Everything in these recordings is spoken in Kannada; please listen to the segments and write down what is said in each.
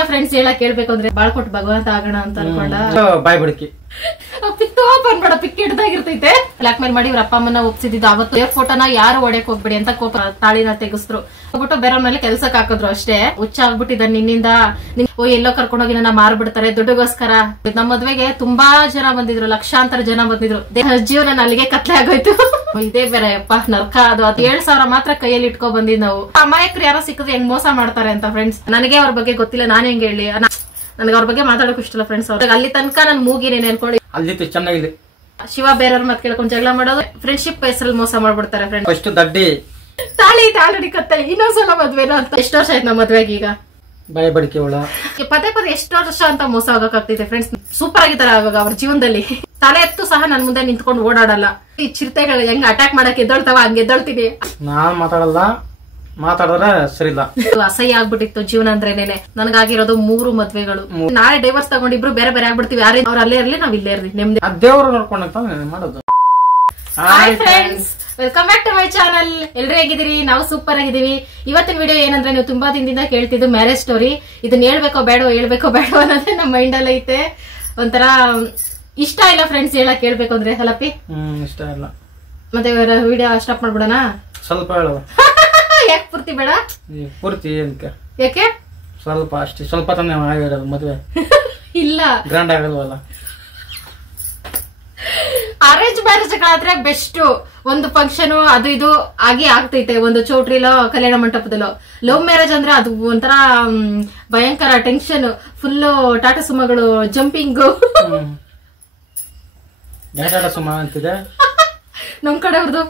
ಇಲ್ಲ ಫ್ರೆಂಡ್ಸ್, ಹೇಳಕ್ ಕೇಳ್ಬೇಕು ಅಂದ್ರೆ ಬಾಳ್ಕೊಟ್ಟು ಭಗವಂತ ಆಗೋಣ ಅಂತ ಅನ್ಕೊಂಡ. ಬಾಯ್ ಬಿಡಕಿ ಪಿಕ್ ಬಂದ್ಬೇಡ, ಪಿಕ್ ಹಿಡ್ದಾಗಿರ್ತೈತೆ. ಬ್ಲಾಕ್ ಮೇಲ್ ಮಾಡಿ ಇವ್ರ ಅಪ್ಪ ಅಮ್ಮನ ಒಪ್ಸಿದ್ದು. ಅವತ್ತು ಫೋಟೋನ ಯಾರು ಹೊಡೆಯಕ್ ಹೋಗ್ಬೇಡಿ ಅಂತ ಕೋಪ ತಾಳಿನ ತೆಗಿಸ್ರು. ಹೋಗ್ಬಿಟ್ಟು ಬೇರೆ ಮೇಲೆ ಕೆಲ್ಸಕ್ ಹಾಕಿದ್ರು ಅಷ್ಟೇ. ಹುಚ್ಚ ಆಗ್ಬಿಟ್ಟಿದ್ದ ನಿನ್ನಿಂದ. ಎಲ್ಲೋ ಕರ್ಕೊಂಡೋಗಿ ನನ್ನ ಮಾರ್ಬಿಡ್ತಾರೆ ದುಡ್ಡುಗೋಸ್ಕರ. ನಮ್ಮ ಮದ್ವೆಗೆ ತುಂಬಾ ಜನ ಬಂದಿದ್ರು, ಲಕ್ಷಾಂತರ ಜನ ಬಂದಿದ್ರು. ಜೀವನ ಅಲ್ಲಿಗೆ ಕತ್ಲೆ ಆಗೋಯ್ತು. ಇದೇ ಬೇರೆ ಅಪ್ಪ ನರ್ಕ. ಅದು 7,000 ಮಾತ್ರ ಕೈಯಲ್ಲಿ ಇಟ್ಕೊ ಬಂದಿದ್ ನಾವು. ಅಮಾಯಕರು ಯಾರೋ ಸಿಕ್ಕಿದ್ರೆ ಹೆಂಗ್ ಮೋಸ ಮಾಡ್ತಾರೆ ಅಂತ ಫ್ರೆಂಡ್ಸ್. ನನಗೆ ಅವ್ರ ಬಗ್ಗೆ ಗೊತ್ತಿಲ್ಲ, ನಾನ್ ಹೆಂಗ್ ಹೇಳಿ. ನನಗೆ ಅವ್ರ ಬಗ್ಗೆ ಮಾತಾಡೋಕ್ ಇಷ್ಟಲ್ಲ ಫ್ರೆಂಡ್ಸ್. ಅವ್ರಿಗೆ ಅಲ್ಲಿ ತನಕ ನನ್ ಮೂಗಿನೇನ್ ಅನ್ಕೊಳ್ಳಿ. ಅಲ್ಲಿ ಚೆನ್ನಾಗಿದೆ. ಶಿವ ಬೇರೆಯವ್ರ ಮತ್ ಕೇಳ್ಕೊಂಡ್ ಜಗಳ ಮಾಡೋದು, ಫ್ರೆಂಡ್ಶಿಪ್ ಹೆಸರಲ್ಲಿ ಮೋಸ ಮಾಡ್ಬಿಡ್ತಾರೆ ಫ್ರೆಂಡ್ಸ್. ಅಷ್ಟು ದಡ್ಡಿ ತಾಳಿ ಆಲ್ರೆಡಿ ಕತ್ತಲಿ, ಇನ್ನೊಂದ್ಸಲ ಮದ್ವೆನ ಅಂತ. ಎಷ್ಟು ವರ್ಷ ಆಯ್ತು ನಮ್ಮ ಮದ್ವೆಗೆ ಈಗ? ಬಾಯ್ ಬಡಿಕೆ ಒಳ ಪದೇ ಎಷ್ಟು ವರ್ಷ ಅಂತ ಮೋಸ ಆಗೋಕಾಗ್ತೈತೆ ಫ್ರೆಂಡ್ಸ್. ಸೂಪರ್ ಆಗಿದ್ದಾರೆ ಅವಾಗ ಅವ್ರ ಜೀವನದಲ್ಲಿ. ತಲೆ ಎತ್ತು ಸಹ ನನ್ ಮುಂದೆ ನಿಂತ್ಕೊಂಡು ಓಡಾಡಲ್ಲ. ಈ ಚಿರತೆಗಳು ಹೆಂಗ್ ಅಟ್ಯಾಕ್ ಮಾಡಕ್ ಎದ್ದೊಳ್ತಾವ ಹಂಗ ಎದ್ದೊಳ್ತೀನಿ. ನಾನ್ ಮಾತಾಡಲ್ಲ, ಮಾತಾಡಿದ್ರೆ ಸರಿಲ್ಲ. ಅಸಹ್ಯ ಆಗ್ಬಿಟ್ಟಿತ್ತು ಜೀವನ ಅಂದ್ರೇನೆ. ನನಗಾಗಿರೋದು 3 ಮದ್ವೆಗಳು. ನಾಳೆ ಡೈವರ್ಸ್ ತಗೊಂಡಿಬ್ರು ಬೇರೆ ಬೇರೆ ಆಗ್ಬಿಡ್ತೀವಿ. ಯಾರೇ ಅವ್ರು ಅಲ್ಲೇ ಇರ್ಲಿ, ನಾವ್ ಇಲ್ಲೇ ಇರ್ಲಿ. ನೆಮ್ಮದಿ ದೇವ್ರು ನೋಡ್ಕೊಂಡ ಮಾಡೋದು. Hi friends, welcome back to my channel. ಎಲ್ರು ಹೇಗಿದ್ದೀರಿ? ನಾವು ಸೂಪರ್ ಆಗಿದ್ದೀವಿ. ಇವತ್ತಿನ ವಿಡಿಯೋ ಏನಂದ್ರೆ, ನೀವು ತುಂಬಾ ದಿನದಿಂದ ಕೇಳ್ತಿದ್ದು ಮ್ಯಾರೇಜ್ ಸ್ಟೋರಿ. ಇದನ್ನ ಹೇಳ್ಬೇಕೋ ಬೇಡ ಅನ್ನೋದೇ ನಮ್ಮ ಮೈಂಡ್ ಅಲ್ಲಿ ಐತೆ. ಒಂಥರ ಇಷ್ಟ ಇಲ್ಲ ಫ್ರೆಂಡ್ಸ್ ಹೇಳಕ್, ಕೇಳ್ಬೇಕು ಅಂದ್ರೆ. ಹಲಪಿ ಇಷ್ಟ ಇಲ್ಲ. ಮತ್ತೆ ವಿಡಿಯೋ ಸ್ಟಾಪ್ ಮಾಡ್ಬಿಡೋಣ? ಸ್ವಲ್ಪ ಹೇಳು. ಯಾಕೆ ಪೂರ್ತಿ ಬೇಡ? ಪೂರ್ತಿ ಏನಕ್ಕೆ? ಯಾಕೆ? ಸ್ವಲ್ಪ ಅಷ್ಟೇ, ಸ್ವಲ್ಪ ತಾನೇ ಆಗಿರೋದು ಮದ್ವೆ. ಇಲ್ಲ, ಗ್ರ್ಯಾಂಡ್ ಆಗಲ್ವಲ್ಲ. ಅರೇಂಜ್ ಮ್ಯಾರೇಜ್ ಗಳಾದ್ರೆ ಬೆಸ್ಟ್. ಒಂದು ಫಂಕ್ಷನ್ ಅದು ಇದು ಆಗಿ ಆಗ್ತೈತೆ, ಒಂದು ಚೌಟ್ರಿಲೋ ಕಲ್ಯಾಣ ಮಂಟಪದಲ್ಲೋ. ಲವ್ ಮ್ಯಾರೇಜ್ ಅಂದ್ರೆ ಅದು ಒಂಥರ ಭಯಂಕರ ಟೆನ್ಷನ್. ಫುಲ್ ಟಾಟಾ ಸುಮಗಳು, ಜಂಪಿಂಗು. ಟಾಟಾ ಸುಮ ಅಂತಿದೆ ನಮ್ ಕಡೆ ಅವ್ರದ್ದು.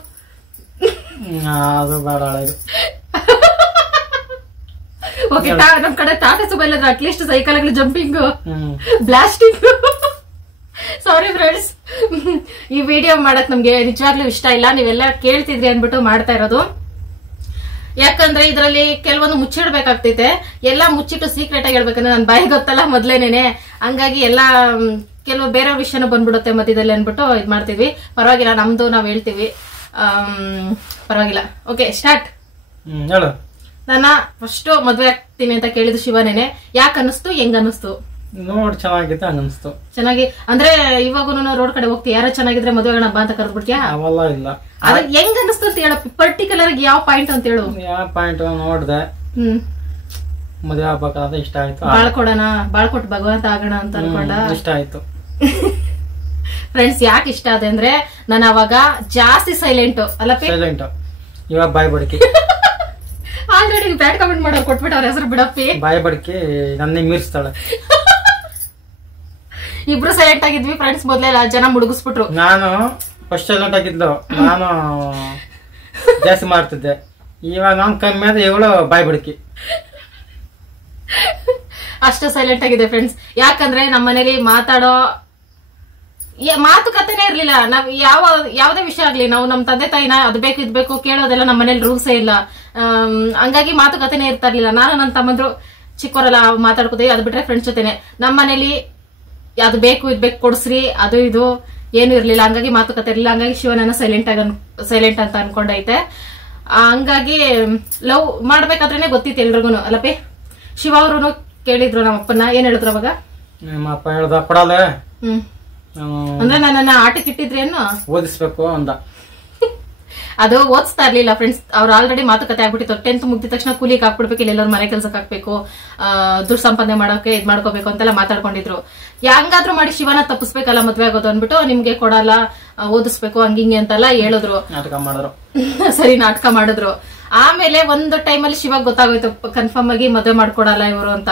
ಅದು ಬೇಡ ಇದು. ಓಕೆ, ನಮ್ ಕಡೆ ಟಾಟಾ ಸುಮ ಇಲ್ಲದ್ರೆ at least cycle jumping, blasting. Sorry friends, ಈ ವಿಡಿಯೋ ಮಾಡಕ್ ನಮ್ಗೆ ನಿಜವಾಗ್ಲೂ ಇಷ್ಟ ಇಲ್ಲ. ನೀವೆಲ್ಲ ಕೇಳ್ತಿದ್ರಿ ಅನ್ಬಿಟ್ಟು ಮಾಡ್ತಾ ಇರೋದು. ಯಾಕಂದ್ರೆ ಇದ್ರಲ್ಲಿ ಕೆಲವೊಂದು ಮುಚ್ಚಿಡ್ಬೇಕಾಗ್ತೈತೆ. ಎಲ್ಲಾ ಮುಚ್ಚಿಟ್ಟು ಸೀಕ್ರೆಟ್ ಆಗಿ ಹೇಳ್ಬೇಕಂದ್ರೆ ನನ್ ಬಾಯಿ ಗೊತ್ತಲ್ಲ ಮೊದ್ಲೇನೇನೆ. ಹಂಗಾಗಿ ಎಲ್ಲಾ ಕೆಲವು ಬೇರೆ ವಿಷಯನೂ ಬಂದ್ಬಿಡುತ್ತೆ ಮಧ್ಯದಲ್ಲಿ ಅನ್ಬಿಟ್ಟು ಇದ್ ಮಾಡ್ತಿದ್ವಿ. ಪರವಾಗಿಲ್ಲ, ನಮ್ದು ನಾವ್ ಹೇಳ್ತೀವಿ, ಪರವಾಗಿಲ್ಲ. Okay, start. ನನ್ನ ಫಸ್ಟ್ ಮದ್ವೆ ಆಗ್ತೀನಿ ಅಂತ ಕೇಳಿದ್ದು ಶಿವನೇನೆ. ಯಾಕೆ ಅನಿಸ್ತು, ಹೆಂಗ್ ಅನಿಸ್ತು? ನೋಡ್ ಚೆನ್ನಾಗಿತ್ತು, ಹಂಗನ್ಸ್ತು. ಚೆನ್ನಾಗಿ ಅಂದ್ರೆ ಇವಾಗೂ ರೋಡ್ ಕಡೆ ಹೋಗ್ತೀವಿ, ಯಾರ ಚೆನ್ನಾಗಿದ್ರೆ ಮದುವೆ ಬಾ ಅಂತ ಕರೆದು ಬಿಡ್ತೀಯಾ? ಅವೆಲ್ಲ ಇಲ್ಲ. ಅದ್ ಹೆಂಗ್ ಅನಿಸ್ತು ಅಂತ ಹೇಳ, ಪರ್ಟಿಕ್ಯುಲರ್ ಯಾವ ಪಾಯಿಂಟ್ ಅಂತ ಹೇಳು. ಯಾವ ಪಾಯಿಂಟ್ ನೋಡ್ದೆ, ಮದುವೆ ಆಗ್ಬೇಕಾದ್ರೆ ಇಷ್ಟ ಆಯ್ತು. ಬಾಳ್ಕೊಟ್ಟು ಭಗವಂತ ಆಗೋಣ ಅಂತ ಅನ್ಕೊಂಡ. ಇಷ್ಟ ಆಯ್ತು ಫ್ರೆಂಡ್ಸ್. ಯಾಕೆ ಇಷ್ಟ ಆದೆ ಅಂದ್ರೆ, ನಾನು ಅವಾಗ ಜಾಸ್ತಿ ಸೈಲೆಂಟ್ ಅಲ್ಲ, ಸೈಲೆಂಟ್. ಇವಾಗ ಬಾಯ್ ಬಡಿಕೆ. ಆಲ್ರೆಡಿ ಬ್ಯಾಡ್ ಕಮೆಂಟ್ ಮಾಡೋರು ಕೊಟ್ಬಿಟ್ಟು ಅವ್ರ ಹೆಸರು ಬಿಡಪ್ಪಿ. ಬಾಯ್ ಬಡಿಕೆ ನನ್ನೇ ಮೀರಿಸ್ತಾಳೆ. ಇಬ್ರು ಸೈಲೆಂಟ್ ಆಗಿದ್ವಿ ಫ್ರೆಂಡ್ಸ್. ಮೊದ್ಲೆಲ್ಲ ಜನ ಮುಡುಗಿಸ್ಬಿಟ್ರು. ನಾನು ಫಸ್ಟ್ ಸೈಲೆಂಟ್ ಆಗಿದ್ಲು, ನಾನು ಜಾಸ್ತಿ ಮಾಡ್ತಿದ್ದೆ. ಇವಾಗ ನಾನು ಕಮ್ಮಿ ಆದ್ರೆ ಇವಳು ಬಾಯ್ ಬಡಿಕೆ. ಅಷ್ಟು ಸೈಲೆಂಟ್ ಆಗಿದೆ ಫ್ರೆಂಡ್ಸ್. ಯಾಕಂದ್ರೆ ನಮ್ಮ ಮನೇಲಿ ಮಾತುಕತೆನೇ ಇರ್ಲಿಲ್ಲ. ನಾವ್ ಯಾವ್ದೇ ವಿಷಯ ಆಗ್ಲಿ, ನಾವು ನಮ್ ತಂದೆ ತಾಯಿನ ಅದು ಬೇಕು ಇದ್ ಬೇಕು ಕೇಳೋದೆಲ್ಲ ನಮ್ಮ ಮನೇಲಿ ರೂಲ್ಸೇ ಇಲ್ಲ. ಹಂಗಾಗಿ ಮಾತುಕತೆನೇ ಇರ್ತಾ ಇರ್ಲಿಲ್ಲ. ನಾನು ನನ್ನ ತಮ್ಮಂದ್ರು ಚಿಕ್ಕವರೆಲ್ಲ ಮಾತಾಡ್ಕೋತೀವಿ, ಅದು ಬಿಟ್ರೆ ಫ್ರೆಂಡ್ಸ್ ಜೊತೆನೆ. ನಮ್ಮ ಮನೇಲಿ ಅದು ಬೇಕು ಇದ್ ಬೇಕು ಕೊಡ್ಸ್ರಿ, ಅದು ಇದು ಏನು ಇರ್ಲಿಲ್ಲ. ಹಂಗಾಗಿ ಮಾತುಕತೆ ಇರ್ಲಿಲ್ಲ. ಹಂಗಾಗಿ ಶಿವನನ್ನ ಸೈಲೆಂಟ್ ಅಂತ ಅನ್ಕೊಂಡೈತೆ. ಹಂಗಾಗಿ ಲವ್ ಮಾಡ್ಬೇಕಾದ್ರೇನೆ ಗೊತ್ತಿತ್ತು ಎಲ್ರಿಗೂ ಅಲ್ಲಪಿ. ಶಿವ ಅವ್ರು ಕೇಳಿದ್ರು ನಮ್ಮ ಅಪ್ಪನ, ಏನ್ ಹೇಳಿದ್ರು ಅವಾಗ? ನಮ್ಮ ಅಪ್ಪ ಹೇಳ್ದ ಕೊಡಲ್ಲ, ಅಂದ್ರೆ ನನ್ನನ್ನ ಆಟಕ್ಕೆ ಇಟ್ಟಿದ್ರೇನು, ಓದಿಸ್ಬೇಕು ಅಂದ. ಅದು ಓದಿಸ್ತಾ ಇರ್ಲಿಲ್ಲ ಫ್ರೆಂಡ್ಸ್. ಅವ್ರು ಆಲ್ರೆಡಿ ಮಾತುಕತೆ ಆಗ್ಬಿಟ್ಟಿತ್ತು. 10th ಮುಗಿದ ತಕ್ಷಣ ಕೂಲಿಗೆ ಹಾಕ್ಬಿಡ್ಬೇಕು, ಇಲ್ಲೆಲ್ಲರೂ ಮನೆ ಕೆಲ್ಸಕ್ಕೆ ಹಾಕ್ಬೇಕು, ದುಡ್ಡು ಸಂಪಾದನೆ ಮಾಡೋಕೆ ಇದ್ ಮಾಡ್ಕೋಬೇಕು ಅಂತೆಲ್ಲ ಮಾತಾಡ್ಕೊಂಡಿದ್ರು. ಹೆಂಗಾದ್ರೂ ಮಾಡಿ ಶಿವನ ತಪ್ಪಿಸ್ಬೇಕಲ್ಲ ಮದ್ವೆ ಆಗೋದು ಅನ್ಬಿಟ್ಟು, ನಿಮ್ಗೆ ಕೊಡಲ್ಲ, ಓದಿಸ್ಬೇಕು ಹಂಗಿಂಗೆ ಅಂತೆಲ್ಲ ಹೇಳಿದ್ರು. ನಾಟಕ ಮಾಡಿದ್ರು. ಸರಿ, ನಾಟಕ ಮಾಡಿದ್ರು. ಆಮೇಲೆ ಒಂದು ಟೈಮಲ್ಲಿ ಶಿವಾಗ ಗೊತ್ತಾಗೋಯ್ತು ಕನ್ಫರ್ಮ್ ಆಗಿ ಮದ್ವೆ ಮಾಡ್ಕೊಡಲ್ಲ ಇವರು ಅಂತ.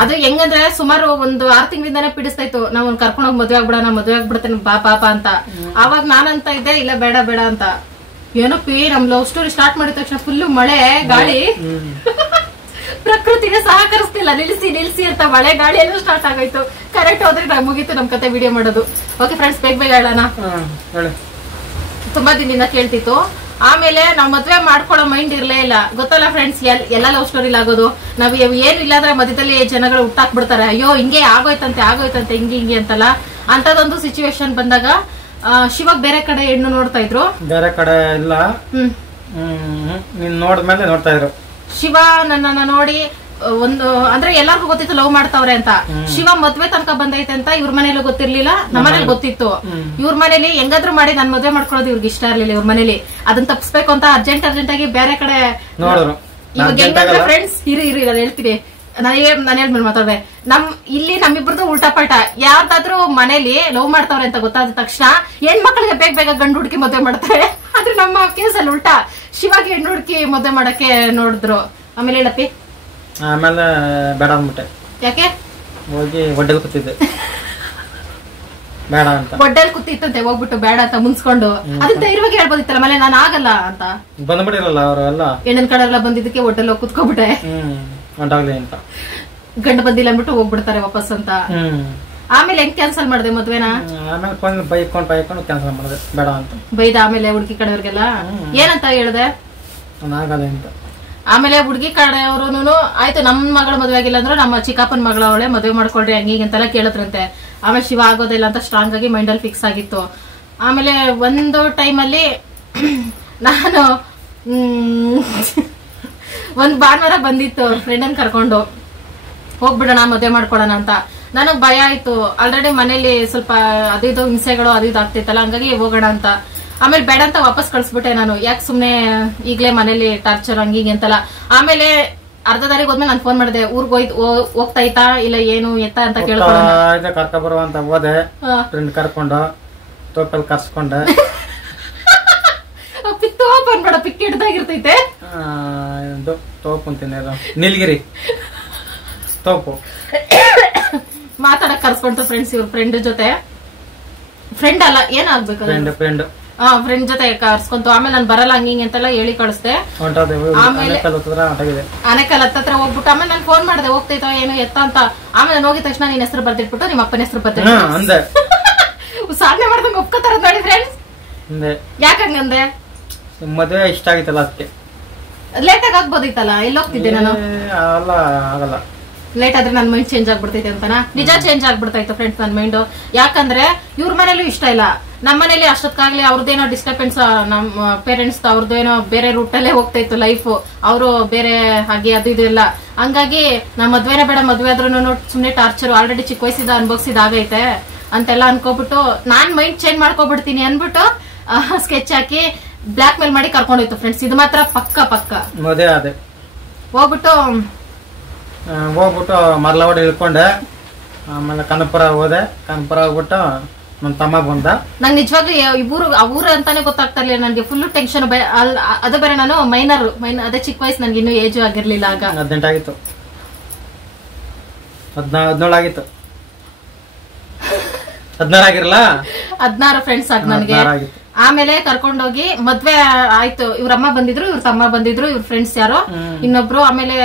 ಅದು ಹೆಂಗಂದ್ರೆ ಸುಮಾರು ಒಂದು 6 ತಿಂಗಳಿಂದಾನೇ ಪಿಡಿಸ್ತಾ ಇತ್ತು, ನಾವು ಕರ್ಕೊಂಡೋಗಿ ಮದ್ವೆ ಆಗ್ಬಿಡ್ತೇನೆ ಪಾಪ ಅಂತ. ಆವಾಗ ನಾನಂತ ಇದ್ದೆ, ಇಲ್ಲ ಬೇಡ ಬೇಡ ಅಂತ. ಏನಪ್ಪಿ, ನಮ್ ಲವ್ ಸ್ಟೋರಿ ಸ್ಟಾರ್ಟ್ ಮಾಡಿದ ತಕ್ಷಣ ಫುಲ್ ಮಳೆ ಗಾಳಿ, ಪ್ರಕೃತಿಗೆ ಸಹಕರಿಸ್ತಿಲ್ಲ. ನಿಲ್ಸಿ ಅಂತ ಮಳೆ ಗಾಳಿ ಎಲ್ಲ ಸ್ಟಾರ್ಟ್ ಆಗೋಯ್ತು. ಕರೆಕ್ಟ್ ಹೋದ್ರೆ ಮುಗೀತು ನಮ್ ಕತೆ ವಿಡಿಯೋ ಮಾಡೋದು. ಓಕೆ ಫ್ರೆಂಡ್ಸ್, ಬೇಗ ಹೇಳೋಣ. ತುಂಬಾ ದಿನದಿಂದ ಕೇಳ್ತಿತ್ತು. ಆಮೇಲೆ ನಾವ್ ಮದ್ವೆ ಮಾಡ್ಕೊಳ್ಳೋ ಮೈಂಡ್ ಇರ್ಲೇ ಇಲ್ಲ. ಗೊತ್ತಲ್ಲ ಫ್ರೆಂಡ್ಸ್, ಎಲ್ಲ ಲವ್ ಸ್ಟೋರಿ ಆಗೋದು. ನಾವ್ ಏನು ಇಲ್ಲಾಂದ್ರೆ ಮಧ್ಯದಲ್ಲಿ ಜನಗಳು ಹುಟ್ಟಾಕ್ಬಿಡ್ತಾರೆ. ಅಯ್ಯೋ ಹಿಂಗೆ ಆಗೋಯ್ತಂತೆ ಹಿಂಗೆ ಅಂತಲ್ಲ. ಅಂತದೊಂದು ಸಿಚುವೇಶನ್ ಬಂದಾಗ ಶಿವಾಗ ಬೇರೆ ಕಡೆ ಹೆಣ್ಣು ನೋಡ್ತಾ ಇದ್ರು. ಬೇರೆ ಕಡೆ ಇಲ್ಲ, ನೀನ್ ನೋಡಿದ್ಮೇಲೆ ನೋಡ್ತಾ ಇದ್ರು. ಶಿವ ನನ್ನನ್ನ ನೋಡಿ ಒಂದು ಅಂದ್ರೆ ಎಲ್ಲಾರ್ಗು ಗೊತ್ತಿತ್ತು ಲವ್ ಮಾಡ್ತಾವ್ರೆ ಅಂತ. ಶಿವ ಮದ್ವೆ ತನಕ ಬಂದೈತೆ ಅಂತ ಇವ್ರ ಮನೇಲಿ ಗೊತ್ತಿರ್ಲಿಲ್ಲ, ನಮ್ಮನೇಲಿ ಗೊತ್ತಿತ್ತು. ಇವ್ರ ಮನೇಲಿ ಹೆಂಗಾದ್ರು ಮಾಡಿ ನನ್ ಮದ್ವೆ ಮಾಡ್ಕೊಳ್ಳೋದು ಇವ್ರಿಗೆ ಇಷ್ಟ ಇರ್ಲಿಲ್ಲ. ಇವ್ರ ಮನೇಲಿ ಅದನ್ನ ತಪ್ಪಿಸ್ಬೇಕು ಅಂತ ಅರ್ಜೆಂಟ್ ಆಗಿ ಬೇರೆ ಕಡೆ ಇವಾಗ ಹೆಂಗಂದ್ರೆ ಫ್ರೆಂಡ್ಸ್ ಇರಿ ನಾನು ಹೇಳ್ತೀನಿ, ನಾನು ಹೇಳ್ಮೇಲೆ ಮಾತಾಡ್ದೆ. ಇಲ್ಲಿ ನಮ್ಮಿಬ್ರದ್ದು ಉಲ್ಟಾ ಪಲ್ಟ. ಯಾರ್ದಾದ್ರೂ ಮನೇಲಿ ಲವ್ ಮಾಡ್ತಾವ್ರೆ ಅಂತ ಗೊತ್ತಾದ ತಕ್ಷಣ ಹೆಣ್ಮಕ್ಳಿಗೆ ಬೇಗ ಗಂಡು ಹುಡುಕಿ ಮದ್ವೆ ಮಾಡ್ತಾರೆ. ಆದ್ರೆ ನಮ್ಮ ಕೇಸಲ್ಲಿ ಉಲ್ಟಾ, ಶಿವಾಗಿ ಹೆಣ್ಣು ಹುಡುಕಿ ಮದ್ವೆ ಮಾಡಕ್ಕೆ ನೋಡಿದ್ರು. ಆಮೇಲೆ ಹೇಳಪ್ಪಿ, ಆಮೇಲೆ ಬೇಡ ಅಂದ್ಬಿಟ್ಟೆ. ಯಾಕೆ? ಹೋಗಿ ಒಡ್ಡಲ್ ಕೂತಿದ್ದೆ ಬೇಡ ಅಂತ. ಒಡ್ಡಲ್ ಕೂತಿತ್ತಂತೆ, ಹೋಗ್ಬಿಟ್ಟು ಬೇಡ ಅಂತ ಮುನ್ಸ್ಕೊಂಡು. ಅದನ್ನ ಧೈರ್ಯವಾಗಿ ಹೇಳ್ಬೋದಿತ್ತಲ್ಲ, ಆಮೇಲೆ ನಾನು ಆಗಲ್ಲ ಅಂತ ಬಂದ್ಬಿಟ್ಟಿರಲ್ಲ ಅವರೆಲ್ಲ. ಹೆಣ್ಣಿನ ಕಡೆ ಎಲ್ಲ ಬಂದಿದ್ದಕ್ಕೆ ಒಡ್ಡಲ್ ಹೋಗಿ ಕುತ್ಕೊಬಿಟ್ಟೆ, ಹೊಂಟಾಗ್ಲಿ ಅಂತ. ಗಂಡು ಬಂದಿಲ್ಲ ಅಂದ್ಬಿಟ್ಟು ಹೋಗ್ಬಿಡ್ತಾರೆ ವಾಪಸ್ ಅಂತ. ಆಮೇಲೆ ಹೆಂಗ್ ಕ್ಯಾನ್ಸಲ್ ಮಾಡಿದೆ ಮದ್ವೆನ? ಆಮೇಲೆ ಬೈಕೊಂಡು ಕ್ಯಾನ್ಸಲ್ ಮಾಡಿದೆ ಬೇಡ ಅಂತ. ಬೈದ ಆಮೇಲೆ ಹುಡುಗಿ ಕಡೆಯವ್ರಿಗೆಲ್ಲ ಏನಂತ ಹೇಳ್ದೆ? ಆಗಲ್ಲ ಅಂತ. ಆಮೇಲೆ ಹುಡುಗಿ ಕಡೆಯವರು ಆಯ್ತು ನಮ್ ಮಗಳ ಮದ್ವೆ ಆಗಿಲ್ಲ ಅಂದ್ರೆ ನಮ್ಮ ಚಿಕ್ಕಪ್ಪನ ಮಗಳ ಅವಳೆ ಮದ್ವೆ ಮಾಡ್ಕೊಳ್ರಿ ಹಂಗೀಗ ಅಂತೆಲ್ಲ ಕೇಳದ್ರಂತೆ. ಆಮೇಲೆ ಶಿವ ಆಗೋದಿಲ್ಲ ಅಂತ ಸ್ಟ್ರಾಂಗ್ ಆಗಿ ಮೈಂಡ್ ಅಲ್ಲಿ ಫಿಕ್ಸ್ ಆಗಿತ್ತು. ಆಮೇಲೆ ಒಂದು ಟೈಮಲ್ಲಿ ನಾನು ಒಂದ್ ಭಾನುವಾರ ಬಂದಿತ್ತು ಫ್ರೆಂಡ್ ಅನ್ ಕರ್ಕೊಂಡು ಹೋಗ್ಬಿಡೋಣ ಮದ್ವೆ ಮಾಡ್ಕೊಳೋಣ ಅಂತ. ನನಗ್ ಭಯ ಆಯ್ತು, ಆಲ್ರೆಡಿ ಮನೇಲಿ ಸ್ವಲ್ಪ ಅದಿದು ಹಿಂಸೆಗಳು ಅದಿದು ಆಗ್ತಿತ್ತಲ್ಲ, ಹಂಗಾಗಿ ಹೋಗೋಣ ಅಂತ. ಆಮೇಲೆ ಬೇಡ ಅಂತ ವಾಪಸ್ ಕಳ್ಸ್ಬಿಟ್ಟೆ ನಾನು. ಯಾಕೆ ಸುಮ್ನೆ ಈಗ್ಲೇ ಮನೇಲಿ ಟಾರ್ಚರ್ ಹಂಗೀಗೆ ಅಂತಲ್ಲ. ಆಮೇಲೆ ಅರ್ಧ ದಾರಿಗೆ ಹೋದ್ಮೇಲೆ ನಾನು ಫೋನ್ ಮಾಡಿದೆ, ಊರ್ಗ್ ಹೋಗ್ತಾ ಇತ್ತಾ ಇಲ್ಲ ಏನು ಎತ್ತ ಅಂತ ಕೇಳ್ಕೊಂಡು ಕರ್ಕ ಬರುವ ಅಂತ ಹೋದೆ. ಫ್ರೆಂಡ್ ಕರ್ಕೊಂಡು ತೋಪಲ್ಲಿ ಕರ್ಸ್ಕೊಂಡೆ. ತೋಪ್ ಅನ್ಬೇಡ, ಪಿಕ್ ಹಿಡ್ದಾಗಿರ್ತೈತೆ. ತೋಪ್ ಅಂತೀನಿ, ನೀಲಗಿರಿ ತೋಪು. ಮಾತಾಡಕ್ ಕರ್ಸ್ಕೊಂತು ಫ್ರೆಂಡ್ಸ್, ಇವ್ರ ಫ್ರೆಂಡ್ ಜೊತೆ. ಫ್ರೆಂಡ್ ಅಲ್ಲ ಏನಾಗ್ಬೇಕು, ಫ್ರೆಂಡ್ ಜೊತೆ ಕರ್ಸ್ಕೊಂತು. ಆಮೇಲೆ ನಾನು ಬರಲ್ಲ ಹಂಗಿಂಗ್ ಅಂತೆಲ್ಲ ಹೇಳಿ ಕಳಿಸ್ದೆ. ಆಮೇಲೆ ಆನೆಕಲ್ ಹತ್ತತ್ರ ಹೋಗ್ಬಿಟ್ಟು ಆಮೇಲೆ ನಾನು ಫೋನ್ ಮಾಡಿದೆ, ಹೋಗ್ತೈತೋ ಏನು ಎತ್ತ ಅಂತ. ಆಮೇಲೆ ಹೋಗಿದ ತಕ್ಷಣ ನಿನ್ ಹೆಸರು ಬರ್ತಿಟ್ಬಿಟ್ಟು ನಿಮ್ಮ ಅಪ್ಪನ ಹೆಸರು ಬರ್ತಿಟ್ಟು ಸಾಧನೆ ಮಾಡ್ದಂಗ ಒಪ್ಕೋತಾರ ನೋಡಿ ಫ್ರೆಂಡ್ಸ್. ಯಾಕಂಗಂದೆ? ಮದ್ವೆ ಇಷ್ಟ ಆಗಿತ್ತಲ್ಲ ಅದಕ್ಕೆ. ಲೇಟ್ ಆಗಿ ಆಗ್ಬೋದಿತ್ತಲ್ಲ, ಎಲ್ಲಿ ಹೋಗ್ತಿದ್ದೆ ನಾನು? ಆಗಲ್ಲ, ಲೇಟ್ ಆದ್ರೆ ನನ್ ಮೈಂಡ್ ಚೇಂಜ್ ಆಗ್ಬಿಡ್ತೈತೆ ಅಂತನ. ನಿಜ ಚೇಂಜ್ ಆಗ್ಬಿಡ್ತಾಯ್ತು ಫ್ರೆಂಡ್ಸ್ ನನ್ ಮೈಂಡ್. ಯಾಕಂದ್ರೆ ಇವ್ರ ಮನೇಲೂ ಇಷ್ಟ ಇಲ್ಲ, ನಮ್ಮ ಮನೇಲಿ ಅಷ್ಟೊತ್ತಾಗ್ಲಿ ಅವ್ರದ್ದೇನೋ ಡಿಸ್ಟರ್ಬೆನ್ಸ್, ನಮ್ಮ ಪೇರೆಂಟ್ಸ್ ಅವ್ರದ್ದೇನೋ ಬೇರೆ ರೂಟ್ ಅಲ್ಲೇ ಹೋಗ್ತಾ ಇತ್ತು ಲೈಫ್. ಅವರು ಬೇರೆ ಹಾಗೆ ಅದು ಇದು ಇಲ್ಲ. ಹಂಗಾಗಿ ನಮ್ ಮದ್ವೆನೇ ಬೇಡ, ಮದ್ವೆ ಆದ್ರೂ ಸುಮ್ನೆ ಟಾರ್ಚರ್, ಆಲ್ರೆಡಿ ಚಿಕ್ಕ ವಯಸ್ಸಿದ ಅನ್ಭವಿಸಿದಾಗೈತೆ ಅಂತೆಲ್ಲ ಅನ್ಕೋಬಿಟ್ಟು ನಾನ್ ಮೈಂಡ್ ಚೇಂಜ್ ಮಾಡ್ಕೊಬಿಡ್ತೀನಿ ಅನ್ಬಿಟ್ಟು ಸ್ಕೆಚ್ ಹಾಕಿ ಬ್ಲಾಕ್ ಮೇಲ್ ಮಾಡಿ ಕರ್ಕೊಂಡೋಯ್ತು ಫ್ರೆಂಡ್ಸ್. ಇದು ಮಾತ್ರ ಪಕ್ಕ ಮದುವೆ ಅದೇ ಹೋಗ್ಬಿಟ್ಟು ಮರ್ಲವಾಡಿ ಇಳ್ಕೊಂಡೆ. ಆಮೇಲೆ ಕನಪುರ ಹೋದೆ. ಕನಪುರ ಹೋಗ್ಬಿಟ್ಟು ನನ್ ತಮ್ಮ ಬಂದ. ನಂಗೆ ನಿಜವಾಗ್ಲೂ ಊರು ಅಂತಾನೆ ಗೊತ್ತಾಗ್ತಾ ಇರ್ಲಿಲ್ಲ ನನ್ಗೆ. Full tension. ಅದು ಬೇರೆ ನಾನು ಮೈನರ್ ಅದೇ ಚಿಕ್ಕ ವಯಸ್ಸು, ನನ್ಗೆ ಇನ್ನೂ ಏಜು ಆಗಿರ್ಲಿಲ್ಲ. ಆಗ 18 ಆಗಿತ್ತು, 17 ಆಗಿತ್ತು. 16 ಆಗಿರಲ್ಲ, 16 ಫ್ರೆಂಡ್ಸ್ ಆಗ ನನ್ಗೆ. ಆಮೇಲೆ ಕರ್ಕೊಂಡೋಗಿ ಮದ್ವೆ ಆಯ್ತು. ಇವ್ರ ಅಮ್ಮ ಬಂದಿದ್ರು, ಇವ್ರ ತಮ್ಮ ಬಂದಿದ್ರು, ಇವ್ರ ಫ್ರೆಂಡ್ಸ್ ಯಾರೋ ಇನ್ನೊಬ್ರು. ಆಮೇಲೆ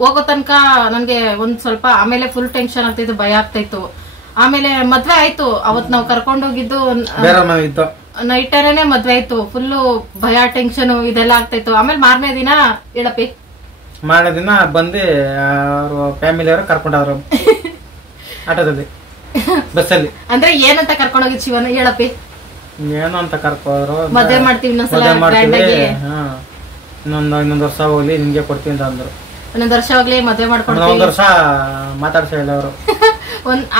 ಹೋಗೋ ತನಕ ನನ್ಗೆ ಒಂದ್ ಸ್ವಲ್ಪ ಆಮೇಲೆ ಫುಲ್ ಟೆನ್ಷನ್ ಆಗ್ತಿತ್ತು, ಭಯ ಆಗ್ತಾಯಿತ್ತು. ಆಮೇಲೆ ಮದ್ವೆ ಆಯ್ತು. ಅವತ್ ನಾವ್ ಕರ್ಕೊಂಡೋಗಿದ್ದು ನೈಟೇನೆ ಮದ್ವೆ ಆಯ್ತು. ಫುಲ್ಲು ಭಯ, ಟೆನ್ಷನ್ ಇದೆಲ್ಲ ಆಗ್ತಾಯಿತ್ತು. ಆಮೇಲೆ ಮಾರನೇ ದಿನ ಹೇಳಪ್ಪಿ, ಮಾರನೇ ದಿನ ಬಂದು ಅವ್ರ ಫ್ಯಾಮಿಲಿ ಅವರು ಕರ್ಕೊಂಡವ್ರು ಆಟೋದಲ್ಲಿ, ಬಸ್ಸಲ್ಲಿ. ಅಂದ್ರೆ ಏನಂತ ಕರ್ಕೊಂಡೋಗಿದ್ ಶಿವನ ಹೇಳಪ್ಪಿ? ಏನು ಅಂತ ಕರ್ಕೋದ್ರು, ಮದ್ವೆ ಮಾಡ್ತೀವಿ ಇನ್ನೊಂದ್ ವರ್ಷ ಹೋಗ್ಲಿ ನಿಮ್ಗೆ ಕೊಡ್ತೀವಿ ಅಂತ ಅಂದ್ರು. ಒಂದೊಂದ್ ವರ್ಷ ಹೋಗ್ಲಿ ಮದ್ವೆ ಮಾಡ್ಕೊಂಡು ಒಂದ್ ವರ್ಷ ಮಾತಾಡ್ಸಿಲ್ಲ ಅವರು.